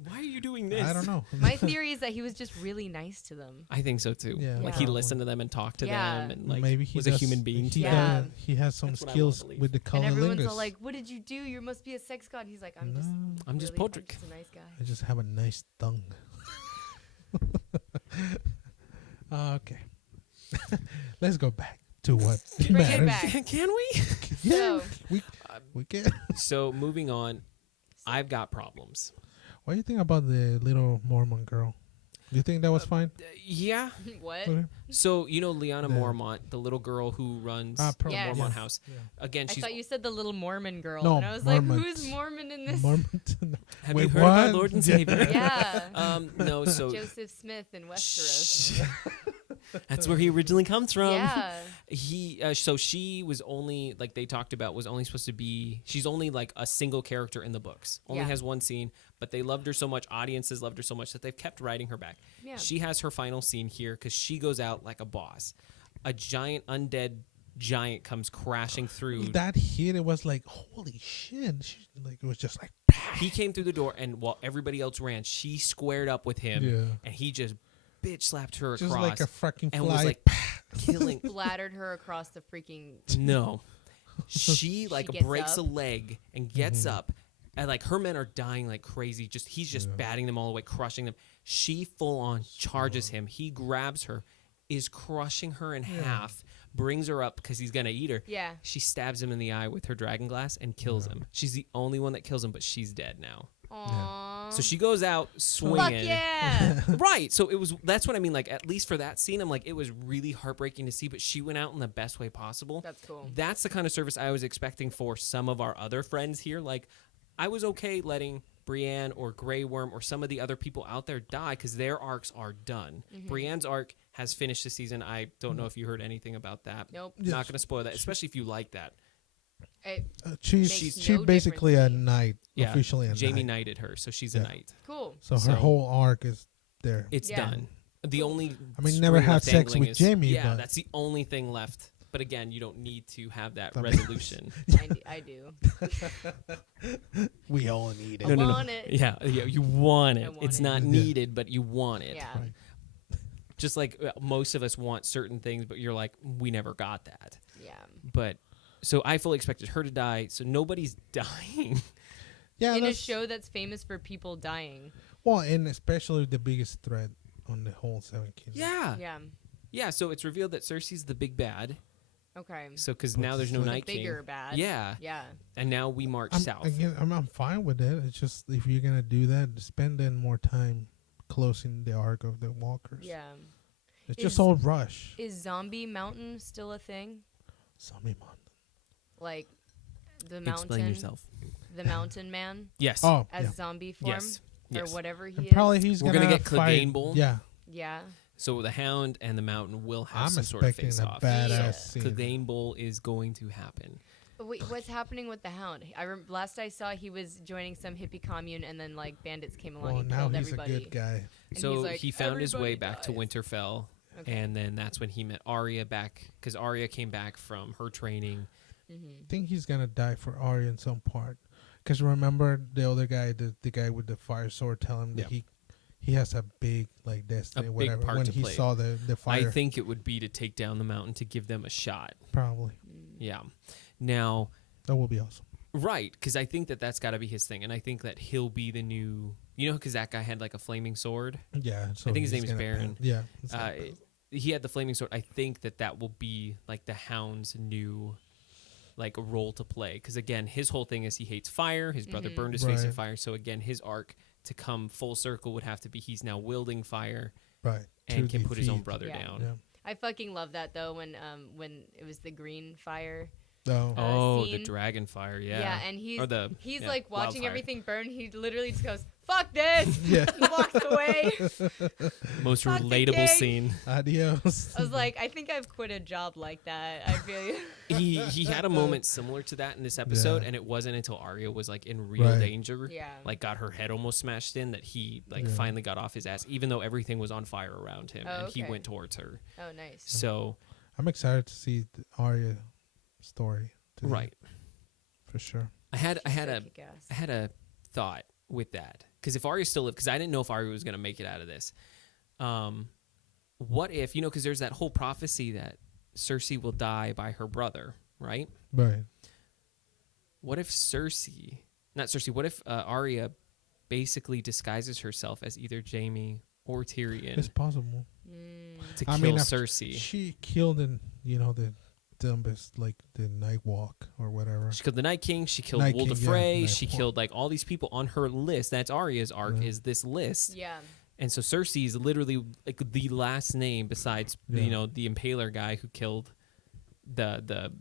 why are you doing this? I don't know. My theory is that he was just really nice to them. I think so too. Yeah, Like Yeah. he listened to them and talked to Yeah. them and like Maybe he was a does- human being to He, them. Yeah. he has some That's what I skills wanna believe. with the And everyone's cunnilingus. all like, "What did you do? You must be a sex god." He's like, "I'm just, No, I'm just really, Podrick. just a nice guy." I just have a nice tongue. Okay. Let's go back to what Bring it matters. back. Can we? Yeah, So, we can. So moving on, I've got problems. What do you think about the little Mormon girl? Do you think that was fine? Yeah. what? Okay. So Liana The- Mormont, the little girl who runs Probably. Yes. Mormont Yes. House. Yeah. Again, I she's thought you said the little Mormon girl, No, and I was like, Mormons. "Who's Mormon in this?" Mormon. have Wait, you heard of our what? Lord and Yeah. Savior? Yeah. No, so Joseph Smith in Westeros. Shh. That's where he originally comes from. Yeah. So she was only like they talked about was only supposed to be. She's only like a single character in the books. Only Yeah. has one scene, but they loved her so much. Audiences loved her so much that they've kept writing her back. Yeah. She has her final scene here because she goes out like a boss. A giant undead giant comes crashing through. That hit, it was like, holy shit. It was just like, He came through the door, and while everybody else ran, she squared up with him, yeah. and he just bitch slapped her Just across like a fucking and fly. was like killing. Flattered her across the freaking. No. She like gets breaks up. a leg and gets Mhm. up And like her men are dying like crazy. He's just batting them all away, crushing them. She full on charges him. He grabs her, is crushing her in half, brings her up because he's gonna eat her. Yeah. She stabs him in the eye with her dragon glass and kills him. She's the only one that kills him, but she's dead now. Aww. So she goes out swinging. Fuck yeah. Right. So that's what I mean. Like, at least for that scene, I'm like, it was really heartbreaking to see, but she went out in the best way possible. That's cool. That's the kind of service I was expecting for some of our other friends here. Like, I was okay letting Brienne or Grey Worm or some of the other people out there die because their arcs are done. Brienne's arc has finished this season. I don't know if you heard anything about that. Nope. Not going to spoil that, especially if you like that. She's no basically difference a to me. knight, Yeah, officially a Jamie knight. knighted her, so she's a knight. Cool. So So- her whole arc is there. It's Yeah. done. The only never string had left sex dangling with is- Jamie, Yeah, but- that's the only thing left. But again, you don't need to have that I mean- resolution. I do. We all need it. I want it. Yeah, you want it. I want It's it. not Yeah. needed, but you want it. Yeah. Right. Just like most of us want certain things, but you're like, we never got that. Yeah. But so I fully expected her to die. So nobody's dying. Yeah, In a that's, show that's famous for people dying. well, and especially the biggest threat on the whole Seven Kingdoms. Yeah. Yeah. Yeah. So it's revealed that Cersei's the big bad. Okay. So because But now there's no it's The Night King. bigger bad. Yeah. Yeah. And now we march south. I'm fine with it. It's just if you're gonna do that, spend then more time closing the arc of the walkers. Yeah. It's Is- just all rush. Is Zombie Mountain still a thing? Zombie Mountain. Like the mountain. Explain yourself. The Mountain Man Yes. Oh, as yeah. zombie form Yes. or Yes. whatever he And is. probably he's We're gonna gonna get fight. Clegane Bowl. Yeah, Yeah. So the Hound and the Mountain will have I'm some sort of expecting face a off. badass Yeah. scene. Clegane Bowl is going to happen. Wait, what's happening with the Hound? Last I saw, he was joining some hippie commune, and then like bandits came along Well, and now killed he's everybody. a good guy. And So he's like, he found his way "Everybody back to dies." Winterfell, Okay. and then that's when he met Arya back because Arya came back from her training. I think he's gonna die for Arya in some part. Because remember the other guy, the guy with the fire sword, tell him that he has a big like destiny, big whatever. part When to he play. saw the fire, I think it would be to take down the mountain to give them a shot. probably Yeah. Now, that will be awesome. right, because I think that's got to be his thing, and I think that he'll be the new. You know, because that guy had like a flaming sword. Yeah, so I think his he's name is gonna Baron. pound- Yeah, it's gonna Uh, pound. he had the flaming sword. I think that will be like the Hound's new like role to play because again his whole thing is he hates fire. His brother burned his face in Right. fire, so again his arc to come full circle would have to be he's now wielding fire right and to can put his own defeat- brother Yeah. down. Yeah. I fucking love that though when it was the green fire. Oh, Oh, scene. the dragon fire, yeah. Yeah, and he's Or the- he's yeah, like watching wildfire. everything burn. He literally just goes, "Fuck this!" yeah. He walks away. Most Fuck the relatable king. scene. Adios. I was like, I think I've quit a job like that. I feel He had a moment similar to that in this episode, Yeah. and it wasn't until Arya was like in real Right. danger, Yeah. like got her head almost smashed in, that he like Yeah. finally got off his ass, even though everything was on fire around him, Oh, and he okay. went towards her. Oh, nice. So I'm excited to see the Arya story. today, right, for sure. I had She's so a kick-ass. I had a thought with that because if Arya still lived, because I didn't know if Arya was going to make it out of this. What if because there's that whole prophecy that Cersei will die by her brother, right? Right. What if What if Arya basically disguises herself as either Jaime or Tyrion It's possible. to I kill mean, Cersei? She killed the dumbest, like the Night Walk or whatever. She killed the Night King. She killed Night Walder King, yeah, Frey. Night She Walk. killed like all these people on her list. That's Arya's arc. Yeah. Is this list? Yeah. And so Cersei is literally like the last name besides Yeah. the Impaler guy who killed the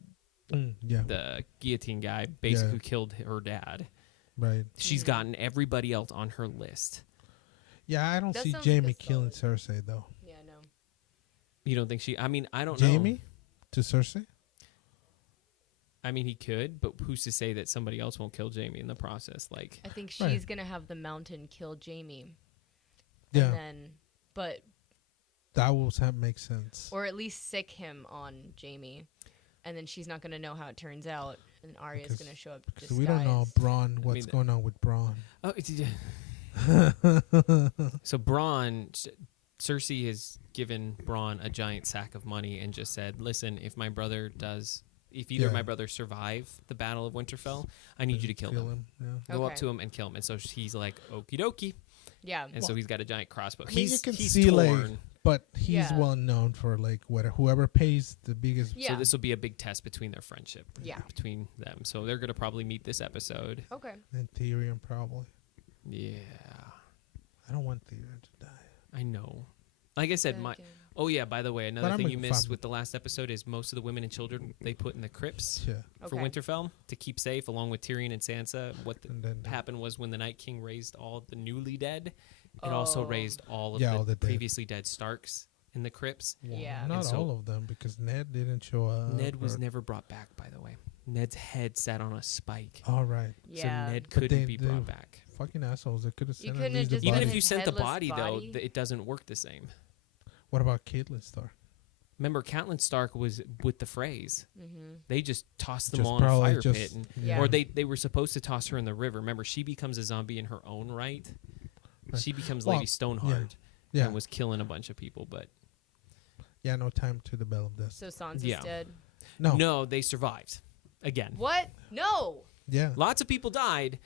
Yeah. the guillotine guy, basically Yeah. who killed her dad. Right. She's gotten everybody else on her list. Yeah, I don't That see sounds like a Jaime killing solid- Cersei though. Yeah, no. You don't think she? I mean, I don't know. Jaime to Cersei? I mean, he could, but who's to say that somebody else won't kill Jaime in the process? Like, I think she's Right. gonna have the Mountain kill Jamie. Yeah. And then, but That will make sense. or at least sick him on Jamie, and then she's not gonna know how it turns out, and Arya's Because- gonna show up Because we don't know disguised. Braun, what's mean, going on with Braun. oh, so Bronn, Cersei has given Bronn a giant sack of money and just said, "Listen, if my brother does if either of Yeah. my brothers survive the Battle of Winterfell, I need you to kill them. Yeah. Go up Okay. to him and kill him. And so he's like, okie dokie. Yeah. And so he's got a giant crossbow. I mean, you He's can he's see, like, torn. But he's Yeah. well known for like whoever pays the biggest. Yeah. So this will be a big test between their friendship. Yeah. Between them. So they're gonna probably meet this episode. Okay. And Tyrion probably. Yeah. I don't want Tyrion to die. I know. Like I said, my Okay. oh yeah, by the way, But another I'm thing a you missed fan. with the last episode is most of the women and children they put in the crypts Yeah. for Okay. Winterfell to keep safe, along with Tyrion and Sansa. What And then happened was when the Night King raised all the newly dead, it also Oh. raised all of all the the dead. previously dead Starks in the crypts. Yeah. Not And so- all of them because Ned didn't show up. Ned was or- never brought back, by the way. Ned's head sat on a spike. All right. Yeah. So Ned But couldn't they- be they- brought back. Fucking assholes. They could have sent at couldn't have least the just Even Body. if body. you sent the Headless body, though, body? it doesn't work the same. What about Caitlyn Stark? Remember, Catelyn Stark was with the Freys. Mm-hmm. They just tossed them Just all in a probably fire just- pit. And, Yeah. Or they were supposed to toss her in the river. Remember, she becomes a zombie in her own right. Right. She becomes Well, Lady Stoneheart Yeah. and was killing a bunch of people. But Yeah. No time to develop this. So Sansa's Yeah. dead. No. no, they survived. Again. What? No. Yeah. Lots of people died.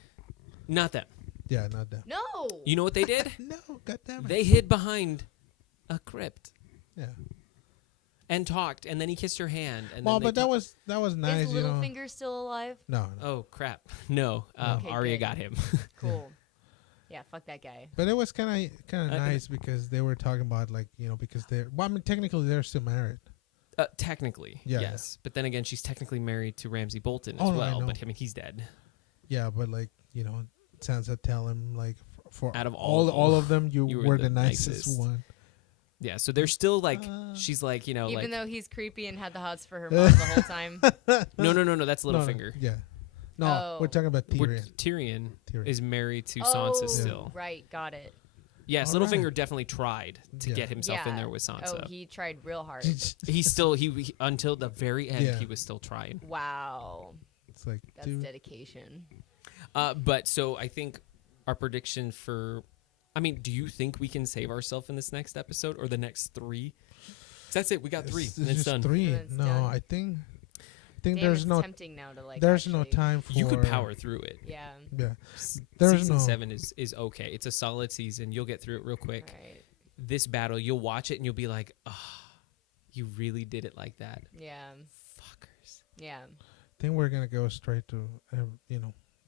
Not them. Yeah. Not them. No. You know what they did? No. God damn it. They hid behind a crypt Yeah. and talked, and then he kissed her hand. And Well, then they but that was nice. Is You know. Littlefinger still alive? No. No. Oh crap! No, Okay, Arya good. got him. Cool. Yeah, fuck that guy. But it was kind of Uh, nice because they were talking about like because they're I mean technically they're still married. Technically, Yeah, yes, but then again, she's technically married to Ramsay Bolton Oh, as no, I well. know. But I mean, he's dead. Yeah, but like Sansa tell him like for Out of all of them you, you were the nicest one. Yeah, so they're still like, Uh, she's like, Even like though he's creepy and had the hots for her mom the whole time. no, that's No, Littlefinger. Yeah. No, Oh. we're talking about We're- Tyrion. Tyrion is married to Oh, Sansa still. right. Got it. Yes, All Littlefinger right. definitely tried to Yeah. get himself in Yeah. there with Sansa. Oh, he tried real hard. He's still he until the very end Yeah. he was still trying. Wow. It's like That's dude, dedication. But so I think our prediction for, I mean, do you think we can save ourselves in this next episode or the next 3? 'Cause that's it. We got 3. It's And it's just done. 3. And it's No, done. I think Damn, there's it's no tempting now to like. there's no actually- time for You could power through it. Yeah. Yeah. There's Season no 7 is okay. It's a solid season. You'll get through it real quick. Right. This battle, you'll watch it and you'll be like, oh, you really did it like that. Yeah. Fuckers. Yeah. I think we're going to go straight to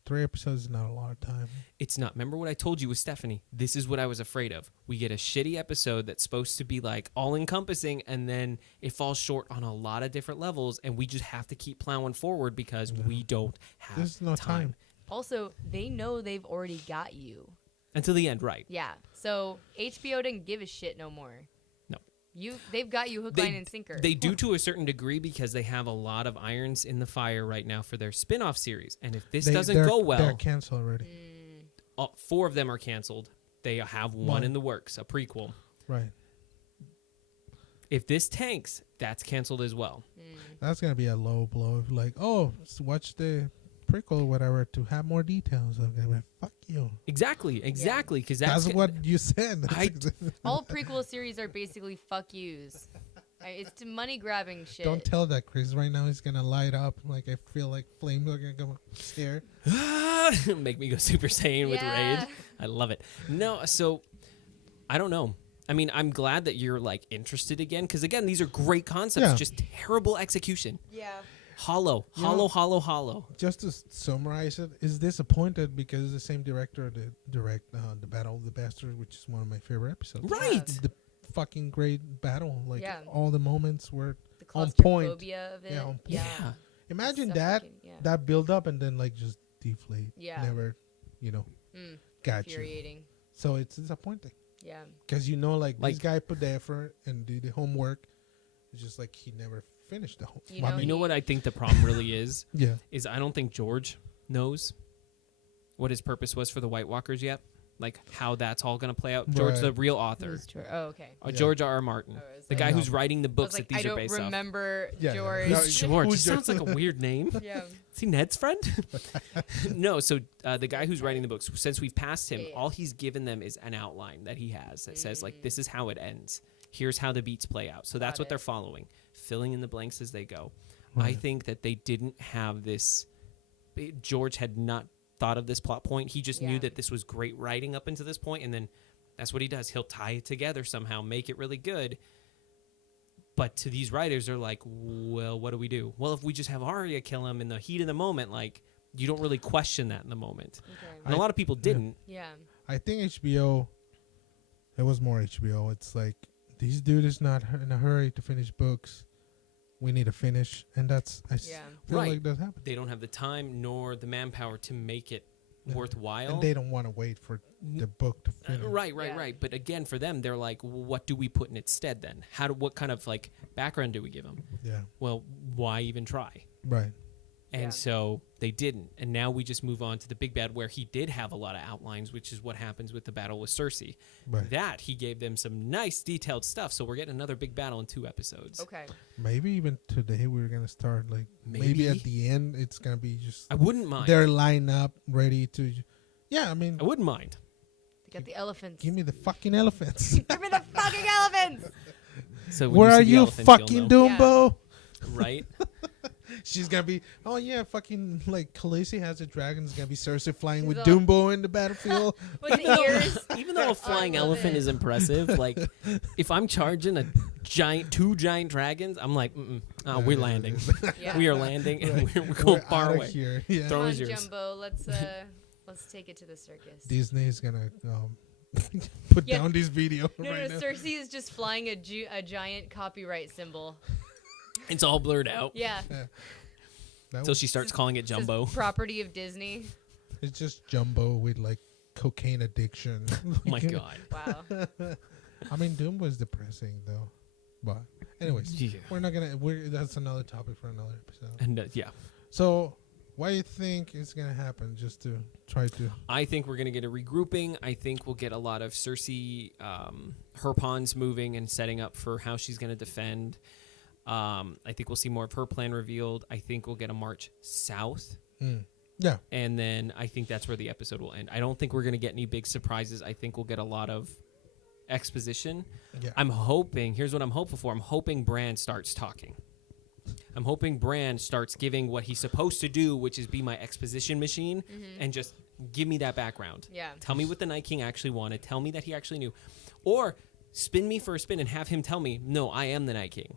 3 episodes is not a lot of time. It's not. Remember what I told you with Stephanie? This is what I was afraid of. We get a shitty episode that's supposed to be like all encompassing, and then it falls short on a lot of different levels, and we just have to keep plowing forward because Yeah. we don't have There's no time. Also, they know they've already got you. Until the end, right? Yeah. So HBO didn't give a shit no more. No. They've got you hook, line, and sinker. They do to a certain degree because they have a lot of irons in the fire right now for their spin-off series. And if this doesn't go They're well, canceled already. Mm, 4 of them are canceled. They have one One. in the works, a prequel. Right. If this tanks, that's canceled as well. That's going to be a low blow. If like, watch the prequel or whatever to have more details. I'm going to be fuck you. Exactly, because That's what you said. That's I- all prequel series are basically fuck yous. It's money grabbing shit. Don't tell that, Chris. Right now he's going to light up. Like, I feel like flames are going to come here. make me go Super Saiyan with Yeah. rage. I love it. No, so I don't know. I mean, I'm glad that you're like interested again because again, these are great concepts, Yeah. just terrible execution. Yeah. Hollow. Just to summarize it, is disappointed because it's the same director that direct the Battle of the Bastards, which is one of my favorite episodes. Right. The fucking great battle. Like, Yeah. all the moments were The on point. claustrophobia of it. Yeah, on point. Yeah. Imagine So that, fucking- yeah. that build up and then, like, just deflate. Yeah. Never, Mm, got you. infuriating. So it's disappointing. Yeah. Because, like, Like- this guy put the effort and did the homework. It's just like he never finished the homework. You know, You know what I think the problem really is? Yeah. Is I don't think George knows what his purpose was for the White Walkers yet. Like how that's all going to play out. George, Right. the real author. Who's George? Oh, okay. Yeah. George R. R. Martin. Oh, I was The like- guy I who's know. writing the I was books like, that these I are don't based off. remember Yeah. George. No, Who's George? It Who's sounds like George? a weird name. Yeah. Is he Ned's friend? No, so the guy who's writing the books, since we've passed him, Yeah, yeah. all he's given them is an outline that he has that says, like, this is how it ends. Here's how the beats play out. So that's Got what they're it. following, filling in the blanks as they go. I think that they didn't have this. George had not thought of this plot point. He just knew that this was great writing up until this point, and then that's what he does. He'll tie it together somehow, make it really good. But to these writers, they're like, well, what do we do? Well, if we just have Arya kill him in the heat of the moment, like, you don't really question that in the moment. Okay. And a lot of people didn't. Yeah. I think HBO, it was more HBO. It's like, these dude is not in a hurry to finish books. We need to finish. And that's, I feel like that happened. They don't have the time nor the manpower to make it worthwhile. And they don't want to wait for the book to finish. Right. But again, for them, they're like, what do we put in its stead then? What kind of like background do we give them? Yeah. Well, why even try? Right. And so they didn't. And now we just move on to the big bad, where he did have a lot of outlines, which is what happens with the battle with Cersei. Right. That he gave them some nice detailed stuff. So we're getting another big battle in 2 episodes. Okay. Maybe even today we're going to start like maybe at the end it's going to be just. I wouldn't mind. They're lined up ready to. Yeah, I mean. I wouldn't mind. They got the elephants. Give me the fucking elephants. Give me the fucking elephants. So where are you, fucking Dumbo? Yeah. Right. She's gonna be, oh yeah, fucking like Khaleesi has a dragon. It's gonna be Cersei flying with Dumbo in the battlefield. With the ears. Even though a flying elephant is impressive, like if I'm charging a two giant dragons, I'm like, we're landing. We are landing, and we're going far away. Here. Yeah. Come on, Jumbo, let's take it to the circus. Disney's gonna put down this video. No, right now. Cersei is just flying a giant copyright symbol. It's all blurred out. Yeah. So she starts calling it Jumbo. Property of Disney. It's just Jumbo with like cocaine addiction. Oh my God. Wow. I mean, Doom was depressing though. But anyways, we're not gonna. That's another topic for another episode. And So, what do you think is gonna happen? Just to try to. I think we're gonna get a regrouping. I think we'll get a lot of Cersei, her pawns moving and setting up for how she's gonna defend. I think we'll see more of her plan revealed. I think we'll get a march south. Yeah. And then I think that's where the episode will end. I don't think we're going to get any big surprises. I think we'll get a lot of exposition. Yeah. I'm hoping, here's what I'm hopeful for. I'm hoping Bran starts talking. I'm hoping Bran starts giving what he's supposed to do, which is be my exposition machine, and just give me that background. Yeah. Tell me what the Night King actually wanted. Tell me that he actually knew. Or spin me for a spin and have him tell me, no, I am the Night King.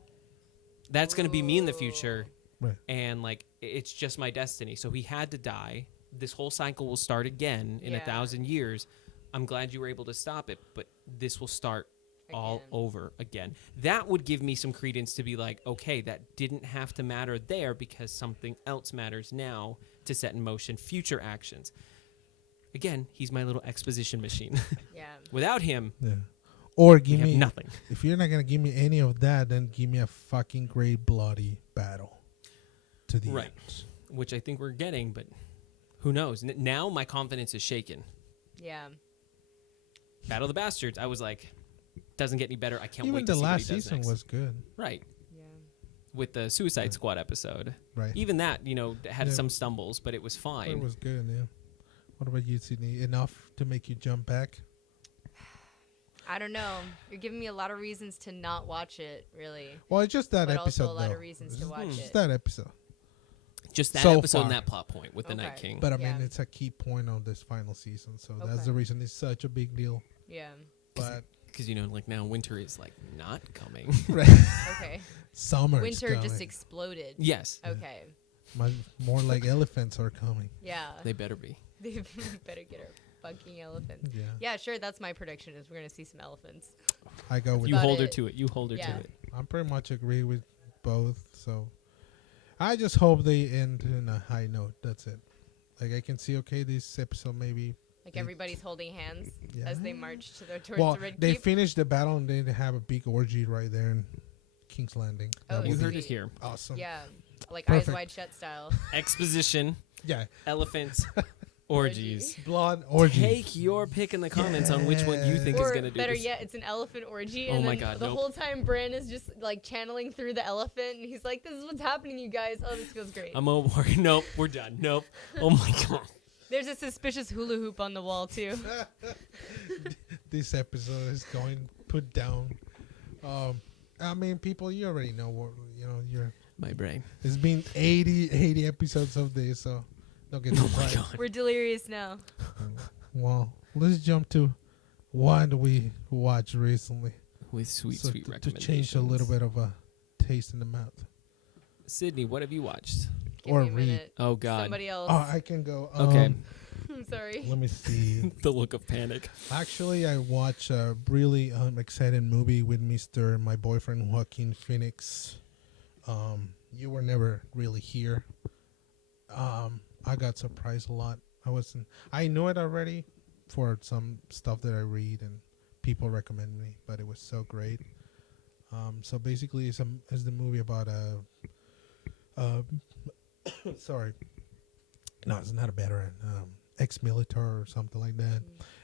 That's going to be me in the future, right. And like it's just my destiny. So he had to die. This whole cycle will start again in 1,000 years. I'm glad you were able to stop it, but this will start all over again. That would give me some credence to be like, okay, that didn't have to matter there because something else matters now to set in motion future actions. Again, he's my little exposition machine. Yeah. Without him... Yeah. Or give me nothing. If you're not gonna give me any of that, then give me a fucking great bloody battle to the end. Which I think we're getting, but who knows? Now my confidence is shaken. Yeah. Battle of the Bastards. I was like, doesn't get any better. I can't Even wait to see the what last he does season next. Was good. Right. Yeah. With the Suicide Squad episode. Right. Even that, had some stumbles, but it was fine. It was good. Yeah. What about you, Sydney? Enough to make you jump back? I don't know. You're giving me a lot of reasons to not watch it, really. Well, it's just that but episode, also a lot of reasons to watch it. Just that episode. Just that so episode far. and that plot point with the Night King. But I mean, it's a key point on this final season, so that's the reason it's such a big deal. Yeah. But because like now winter is like not coming. Right. Okay. Summer. Winter just exploded. Yes. Okay. More like elephants are coming. Yeah. They better be. They better get our fucking elephants. Yeah. Yeah, sure. That's my prediction. Is we're gonna see some elephants. I go with you. Hold her to it. You hold her to it. I'm pretty much agree with both. So I just hope they end in a high note. That's it. Like I can see, okay, this episode maybe. Like everybody's holding hands as they march to towards the Red Keep. They finish the battle and then they have a big orgy right there in King's Landing. Oh, you heard it here. Awesome. Yeah, like Perfect. Eyes Wide Shut style. Exposition. Yeah. Elephants. Orgies. Blood orgy. Take your pick in the comments on which one you think is going to do better this. Yet, it's an elephant orgy. Oh and my then God, the whole time Bran is just like channeling through the elephant and he's like, this is what's happening, you guys. Oh, this feels great. I'm over. Nope, we're done. Nope. Oh my God. There's a suspicious hula hoop on the wall too. This episode is going put down. I mean, people, you already know what you're. My brain. It's been 80 episodes of this, so don't get surprised. God. We're delirious now. Well, let's jump to what we watched recently. With sweet So to recommendations. change a little bit of a taste in the mouth. Sydney, what have you watched? Give Or me a read. minute. Oh, God. Somebody else. Oh, I can go. Okay. I'm sorry. Let me see. The look of panic. Actually, I watched a really exciting movie with my boyfriend Joaquin Phoenix. You were never really here. I got surprised a lot. I knew it already for some stuff that I read and people recommend me, but it was so great. So basically, it's the movie about sorry, no, it's not a veteran, ex-military or something like that,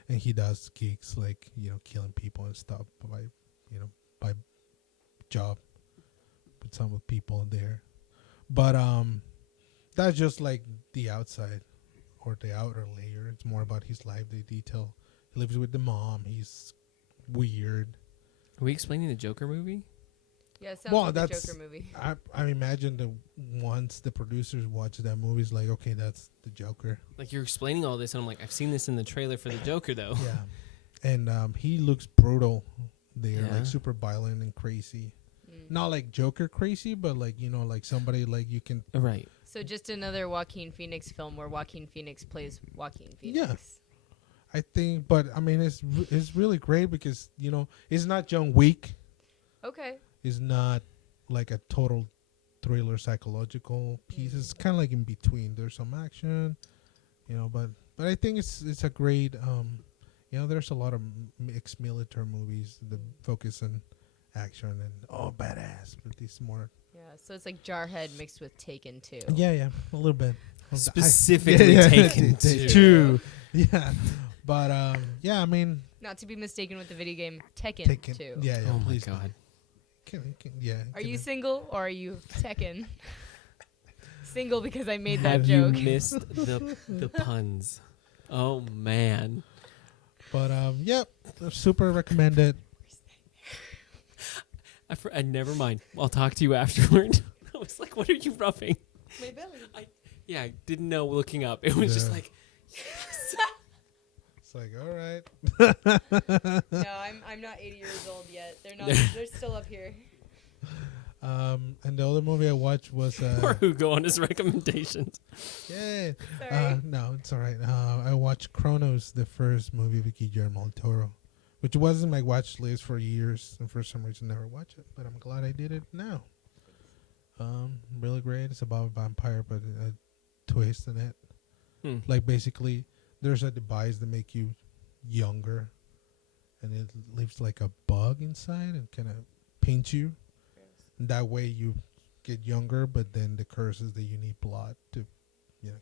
and he does gigs like killing people and stuff by job with some of the people there, but that's just like the outside or the outer layer. It's more about his life. They detail he lives with the mom. He's weird. Are we explaining the Joker movie? Yeah, it sounds Well, like a that's- Joker movie. I imagine that once the producers watch that movie, it's like, okay, that's the Joker. Like, you're explaining all this, and I'm like, I've seen this in the trailer for the Joker, though. Yeah, and he looks brutal there, Yeah. like super violent and crazy. Mm. Not like Joker crazy, but like like somebody like you can. Right. So just another Joaquin Phoenix film where Joaquin Phoenix plays Joaquin Phoenix. I think, but I mean, it's really great because it's not John Wick. Okay. It's not like a total thriller psychological piece. It's kind of like in between. There's some action, but I think it's a great. There's a lot of ex-military movies that focus on action and badass, but it's more. Yeah, so it's like Jarhead mixed with Taken 2. Yeah, a little bit. Specifically Taken 2. Yeah, but I mean, Not to be mistaken with the video game Tekken 2. Yeah, Oh, my please. God. Are you single or are you Tekken? Single because I made that Have you joke. missed the puns? Oh, man. But super recommended. Never mind. I'll talk to you afterward. I was like, what are you rubbing? My belly. I didn't know looking up. It was just Yeah. like, It's like, all right. No, I'm not 80 years old yet. They're still up here. And the other movie I watched was or who go on his recommendations. yeah. Sorry. No, it's all right. I watched Chronos, the first movie with Guillermo del Toro, which wasn't my watch list for years, and for some reason never watched it. But I'm glad I did it now. Really great. It's about a vampire, but a twist in it. Like basically, there's a device that make you younger, and it leaves like a bug inside and kind of paints you. And that way you get younger, but then the curse is that you need blood to,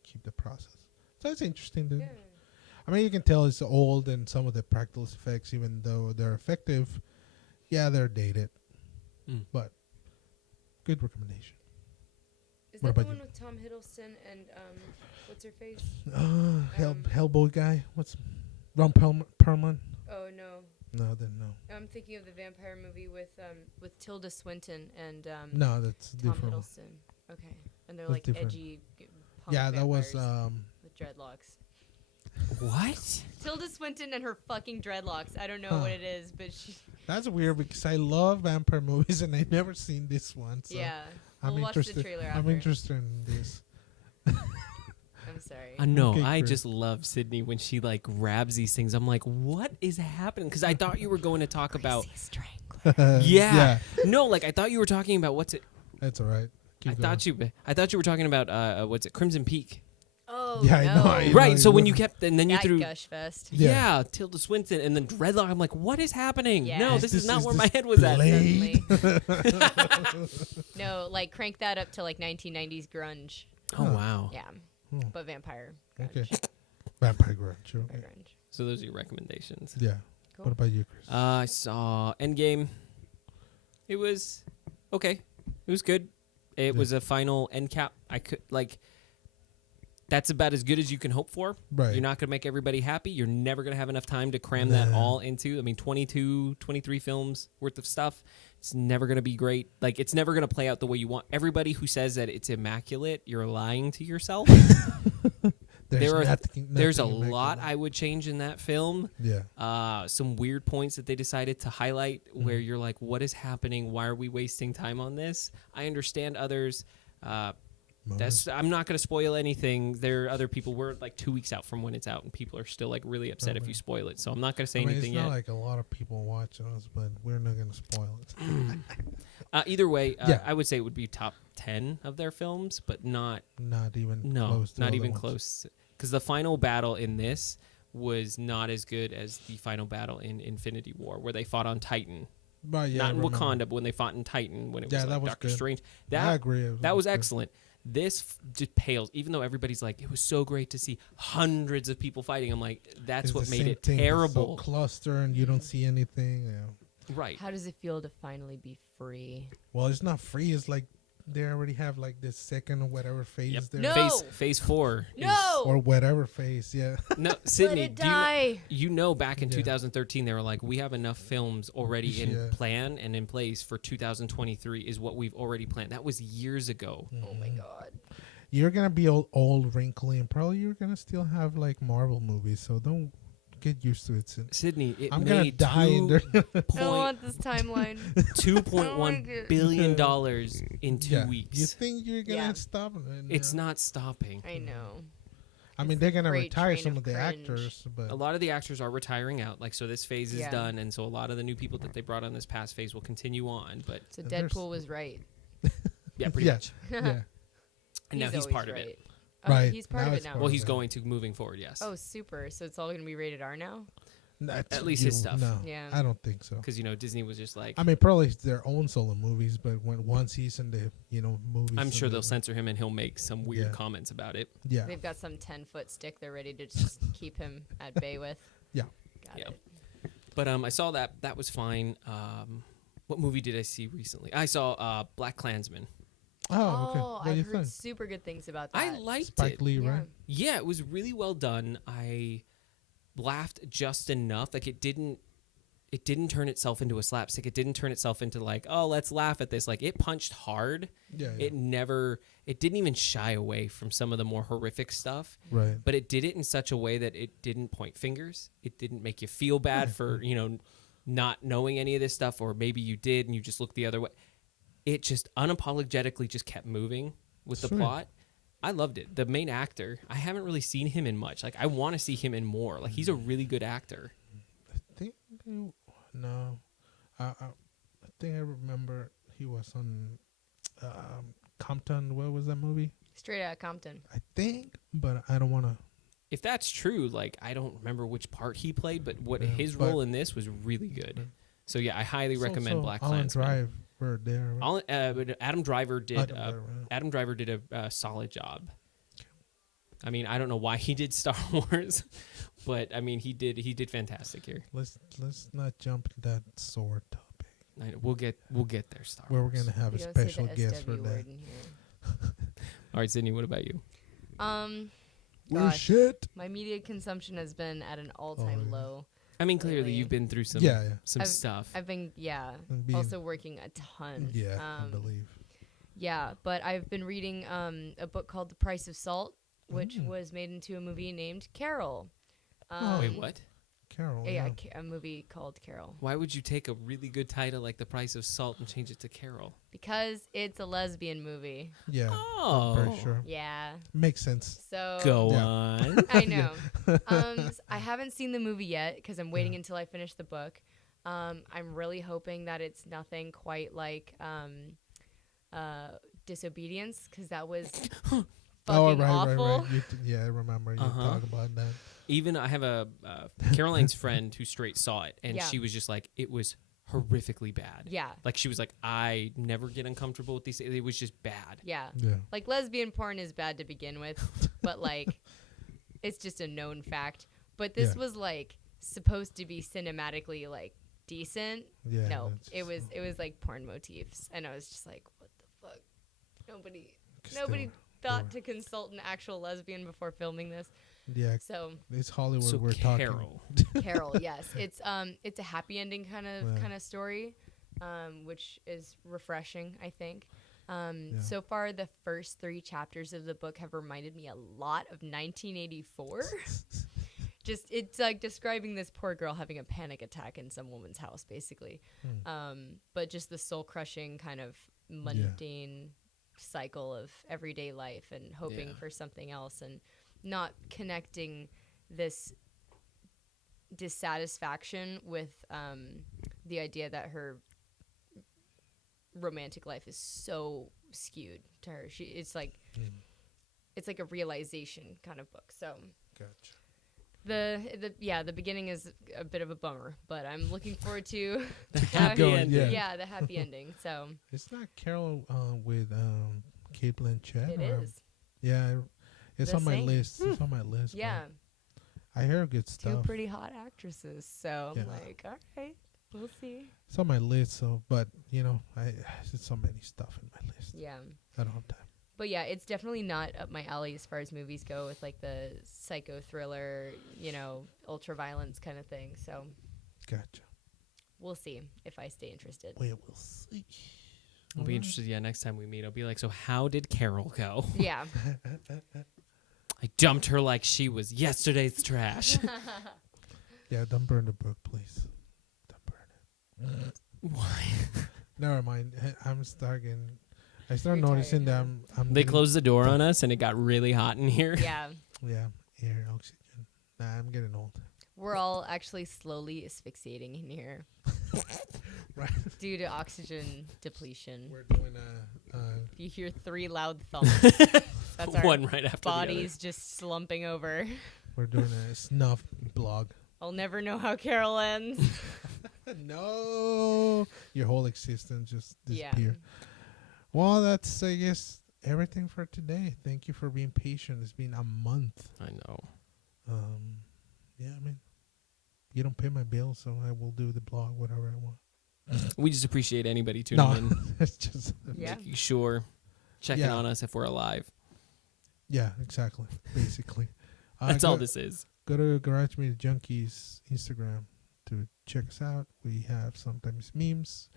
keep the process. So it's interesting. Yeah. I mean, you can tell it's old, and some of the practical effects, even though they're effective, they're dated. But good recommendation. Is What that the about one you? with Tom Hiddleston and what's her face? Hellboy guy. What's Ron Perlman? Oh no, No, then no. I'm thinking of the vampire movie with Tilda Swinton and No, that's Tom different. Hiddleston. Okay, and they're That's like different. edgy. Punk Yeah, that was vampires with dreadlocks. What? Tilda Swinton and her fucking dreadlocks. I don't know Huh. what it is, but she. That's weird because I love vampire movies and I've never seen this one. So Yeah, I'm we'll watch interested. the trailer I'm after. interested in this. I'm sorry. I know. Okay, I Chris. just love Sydney when she like grabs these things. I'm like, what is happening? Because I thought you were going to talk about. Greasy Strangler. Yeah. No, like I thought you were talking about what's it? That's all right. I thought you were talking about what's it? Crimson Peak. Oh Yeah, I no. know, I know. Right. So when you you kept and then you That threw. gush fest. Yeah, Tilda Swinton and then dreadlock. I'm like, what is happening? Yeah. No, Is this is not this where my head was at. Blade? Suddenly. No, like crank that up to like 1990s grunge. Oh Huh. wow. Yeah, Hmm. but vampire. Grunge. Okay. Vampire grunge. Vampire Okay. grunge. So those are your recommendations. Yeah. Cool. What about you, Chris? I saw Endgame. It was okay. It was good. It Yeah. was a final end cap. I could like. that's about as good as you can hope for. Right. You're not going to make everybody happy. You're never going to have enough time to cram that all into, 22, 23 films worth of stuff. It's never going to be great. Like, it's never going to play out the way you want. Everybody who says that it's immaculate, you're lying to yourself. There's a lot I would change in that film. Yeah. Some weird points that they decided to highlight where you're like, what is happening? Why are we wasting time on this? I understand others. I'm not going to spoil anything. There are other people. We're like 2 weeks out from when it's out, and people are still like really upset if you spoil it. So I'm not going to say anything yet. It's not like a lot of people watching us, but we're not going to spoil it. Either way, I would say it would be top 10 of their films, but not even close. To not other even ones. close. Because the final battle in this was not as good as the final battle in Infinity War, where they fought on Titan. But yeah, Not in Wakanda, but when they fought in Titan, when it was like Doctor Strange. I agree. That was excellent. This just pales, even though everybody's like, it was so great to see hundreds of people fighting. I'm like, that's what made it terrible. It's so cluster and you don't see anything. Yeah. Right. How does it feel to finally be free? Well, it's not free. It's like they already have like this second or whatever phase there. No! Phase 4. Or whatever phase, yeah. No, Sydney, Let it die. You know back in 2013, they were like, we have enough films already in plan and in place for 2023 is what we've already planned. That was years ago. Oh, my God. You're going to be old, wrinkly, and probably you're going to still have like Marvel movies, so don't get used to it. Sydney, it I'm going to die in there. I don't want this timeline. $2.1 billion in 2 weeks. You think you're going to stop? It's not stopping. I know. I mean, they're going to Great retire train some of of the cringe. actors. But A lot of the actors are retiring out. Like, so this phase is Yeah. done, and so a lot of the new people that they brought on this past phase will continue on. But So And there's- Deadpool was right. yeah, pretty much. yeah. And now he's always part of right. it. Oh, Right. he's part Now of it it's now. part Well, of he's it. going to moving forward, yes. Oh, super. So it's all going to be rated R now? At least his stuff. No, Yeah. I don't think so. Because, Disney was just like, I mean, probably it's their own solo movies, but when one season they, movies. I'm sure and they'll censor him and he'll make some weird Yeah. comments about it. Yeah. They've got some 10-foot stick they're ready to just keep him at bay with. Yeah. Got Yeah. it. But I saw that. That was fine. What movie did I see recently? I saw Black Klansman. Oh, okay. What do you I've heard think? super good things about that. I liked Spike it. Lee, Yeah. right? Yeah, it was really well done. I laughed just enough. Like it didn't turn itself into a slapstick. It didn't turn itself into like, oh, let's laugh at this. Like it punched hard. Yeah. It didn't even shy away from some of the more horrific stuff. Right. But it did it in such a way that it didn't point fingers. It didn't make you feel bad for, not knowing any of this stuff, or maybe you did and you just looked the other way. It just unapologetically just kept moving with the Sweet. plot. I loved it. The main actor, I haven't really seen him in much. Like I want to see him in more. Like he's a really good actor. I think no. I think I remember he was on Compton. What was that movie? Straight out of Compton. I think, but I don't want to. If that's true, like I don't remember which part he played, but his but- role in this was really good. So yeah, I highly recommend Black Alan Klansman. Driver there. Right? But Adam Driver did. Driver, Adam Driver did a solid job. I mean, I don't know why he did Star Wars, but I mean, he did fantastic here. Let's not jump to that sore topic. I know, we'll get there, Star Where we're Wars. gonna have You a don't say special the guest for SW that. word in here. All right, Sydney, what about you? We're Gosh, shit. my media consumption has been at an all-time yeah. low. I mean, clearly Really? you've been through some I've- stuff. I've been, And being- also working a ton. Yeah, I believe. Yeah, but I've been reading a book called The Price of Salt, which was made into a movie named Carol. Wait, what? Carol. Yeah, a movie called Carol. Why would you take a really good title like The Price of Salt and change it to Carol? Because it's a lesbian movie. Yeah. Oh, Very sure. Yeah. Makes sense. So Go Yeah. on. I know. I haven't seen the movie yet because I'm waiting until I finish the book. I'm really hoping that it's nothing quite like Disobedience, because that was fucking awful. Right. I remember you talk about that. Even I have a Caroline's friend who straight saw it, and Yeah. she was just like, it was horrifically bad. Yeah. Like she was like, I never get uncomfortable with these. It was just bad. Yeah. Yeah. Like lesbian porn is bad to begin with, but like it's just a known fact. But this Yeah. was like supposed to be cinematically like decent. Yeah. No, that's it was like porn motifs, and I was just like, what the fuck? Nobody still thought to consult an actual lesbian before filming this. Yeah, So it's Hollywood. So we're Carol. Carol, yes, it's a happy ending kind Yeah. of story, which is refreshing, I think. Yeah. So far, the first 3 chapters of the book have reminded me a lot of 1984. Just it's like describing this poor girl having a panic attack in some woman's house, basically. But just the soul crushing kind of mundane cycle of everyday life and hoping for something else and not connecting this dissatisfaction with the idea that her romantic life is so skewed to her. It's like a realization kind of book. So Gotcha. the beginning is a bit of a bummer, but I'm looking forward to The happy ending. Yeah. the happy ending. So It's not Carol with Kate Blanchett. it or- is. Yeah, it's The on my Saint. list. It's on my list. but Yeah, I hear good 2 stuff. pretty hot actresses. So I'm Yeah. like, all right, we'll see. It's on my list. So, but there's so many stuff in my list. Yeah. I don't have time. But yeah, it's definitely not up my alley as far as movies go with like the psycho thriller, ultra violence kind of thing. So Gotcha. we'll see if I stay interested. We will see. I'll be interested. Yeah, next time we meet, I'll be like, so how did Carol go? Yeah. I dumped her like she was yesterday's trash. Yeah, don't burn the book, please. Don't burn it. Why? Never mind. I'm starting. I start You're noticing tired, that I'm They getting- closed the door on us, and it got really hot in here. Yeah. Yeah, air, oxygen. Nah, I'm getting old. We're all actually slowly asphyxiating in here Right. due to oxygen depletion. We're doing If you hear 3 loud thumps, that's our One right after bodies just slumping over. we're doing a snuff blog. I'll never know how Carol ends. No, your whole existence just Yeah. disappeared. Well, that's I guess everything for today. Thank you for being patient. It's been a month. the other. I know. Yeah, I mean, you don't pay my bill, so I will do the blog whatever I want. We just appreciate anybody tuning No, in, it's just Yeah. making sure, checking Yeah. on us if we're alive. yeah, exactly. Basically, That's all this is. Go to GarageMediaJunkies Instagram to check us out. We have sometimes memes.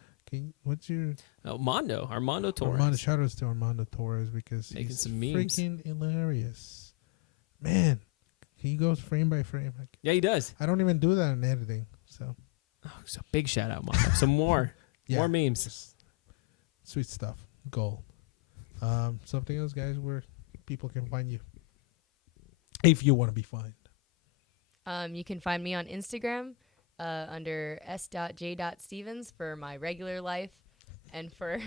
What's your Armando Torres. Armando? Shout outs to Armando Torres because Making he's some memes. freaking hilarious. Man, he goes frame by frame. Yeah, he does. I don't even do that in editing. So Oh, so big shout out, Mondo. Some more. yeah, More memes. just sweet stuff. Gold. Something else, guys, where people can find you if you want to be found. You can find me on Instagram under s.j.stevens for my regular life, and for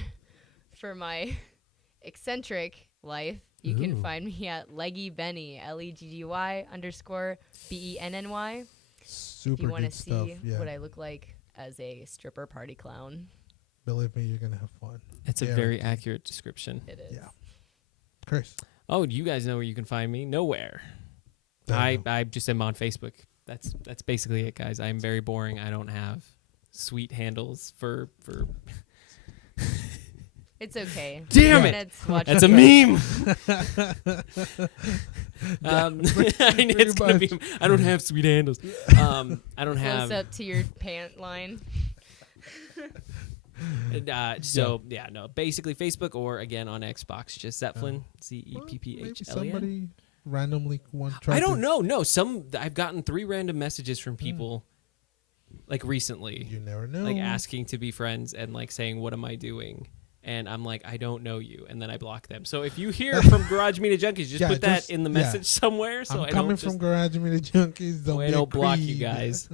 my eccentric life, you can Ooh. find me at Leggy Benny, LEGGY_BENNY. Super If you want to good stuff. see Yeah, what I look like as a stripper party clown, believe me, you're gonna have fun. It's a Yeah. very accurate description. it is. Yeah. Chris, Oh, you guys know where you can find me? Nowhere. I just am on Facebook. That's basically it, guys. I'm very boring. I don't have sweet handles for It's okay. Damn it! Ned's watching That's a this. meme. It's gonna be. I don't have sweet handles. I don't Close have. up to your pant line. No. Basically Facebook or again on Xbox, just Zeppelin, maybe CEPPHLEN. somebody randomly I don't know. No, I've gotten 3 random messages from people, like recently, You never know. like asking to be friends and like saying, "What am I doing?" And I'm like, "I don't know you," and then I block them. So if you hear from Garage Media Junkies, just Yeah, put that just- in the yeah. message somewhere. So I'm I coming don't from just Garage Media Junkies. Don't I be a don't block you creep. guys.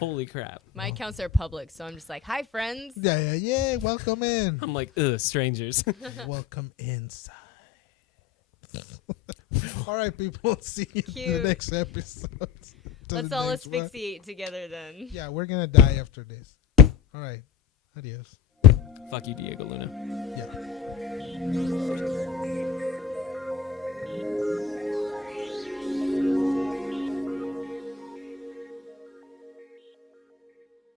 Holy crap! My accounts are public, so I'm just like, hi, friends. Yeah. Welcome in. I'm like, ugh, strangers. Welcome inside. All right, people. See you in Cute. the next episode. Till Let's the all next one. asphyxiate together then. Yeah, we're gonna die after this. All right. Adios. Fuck you, Diego Luna. Yeah.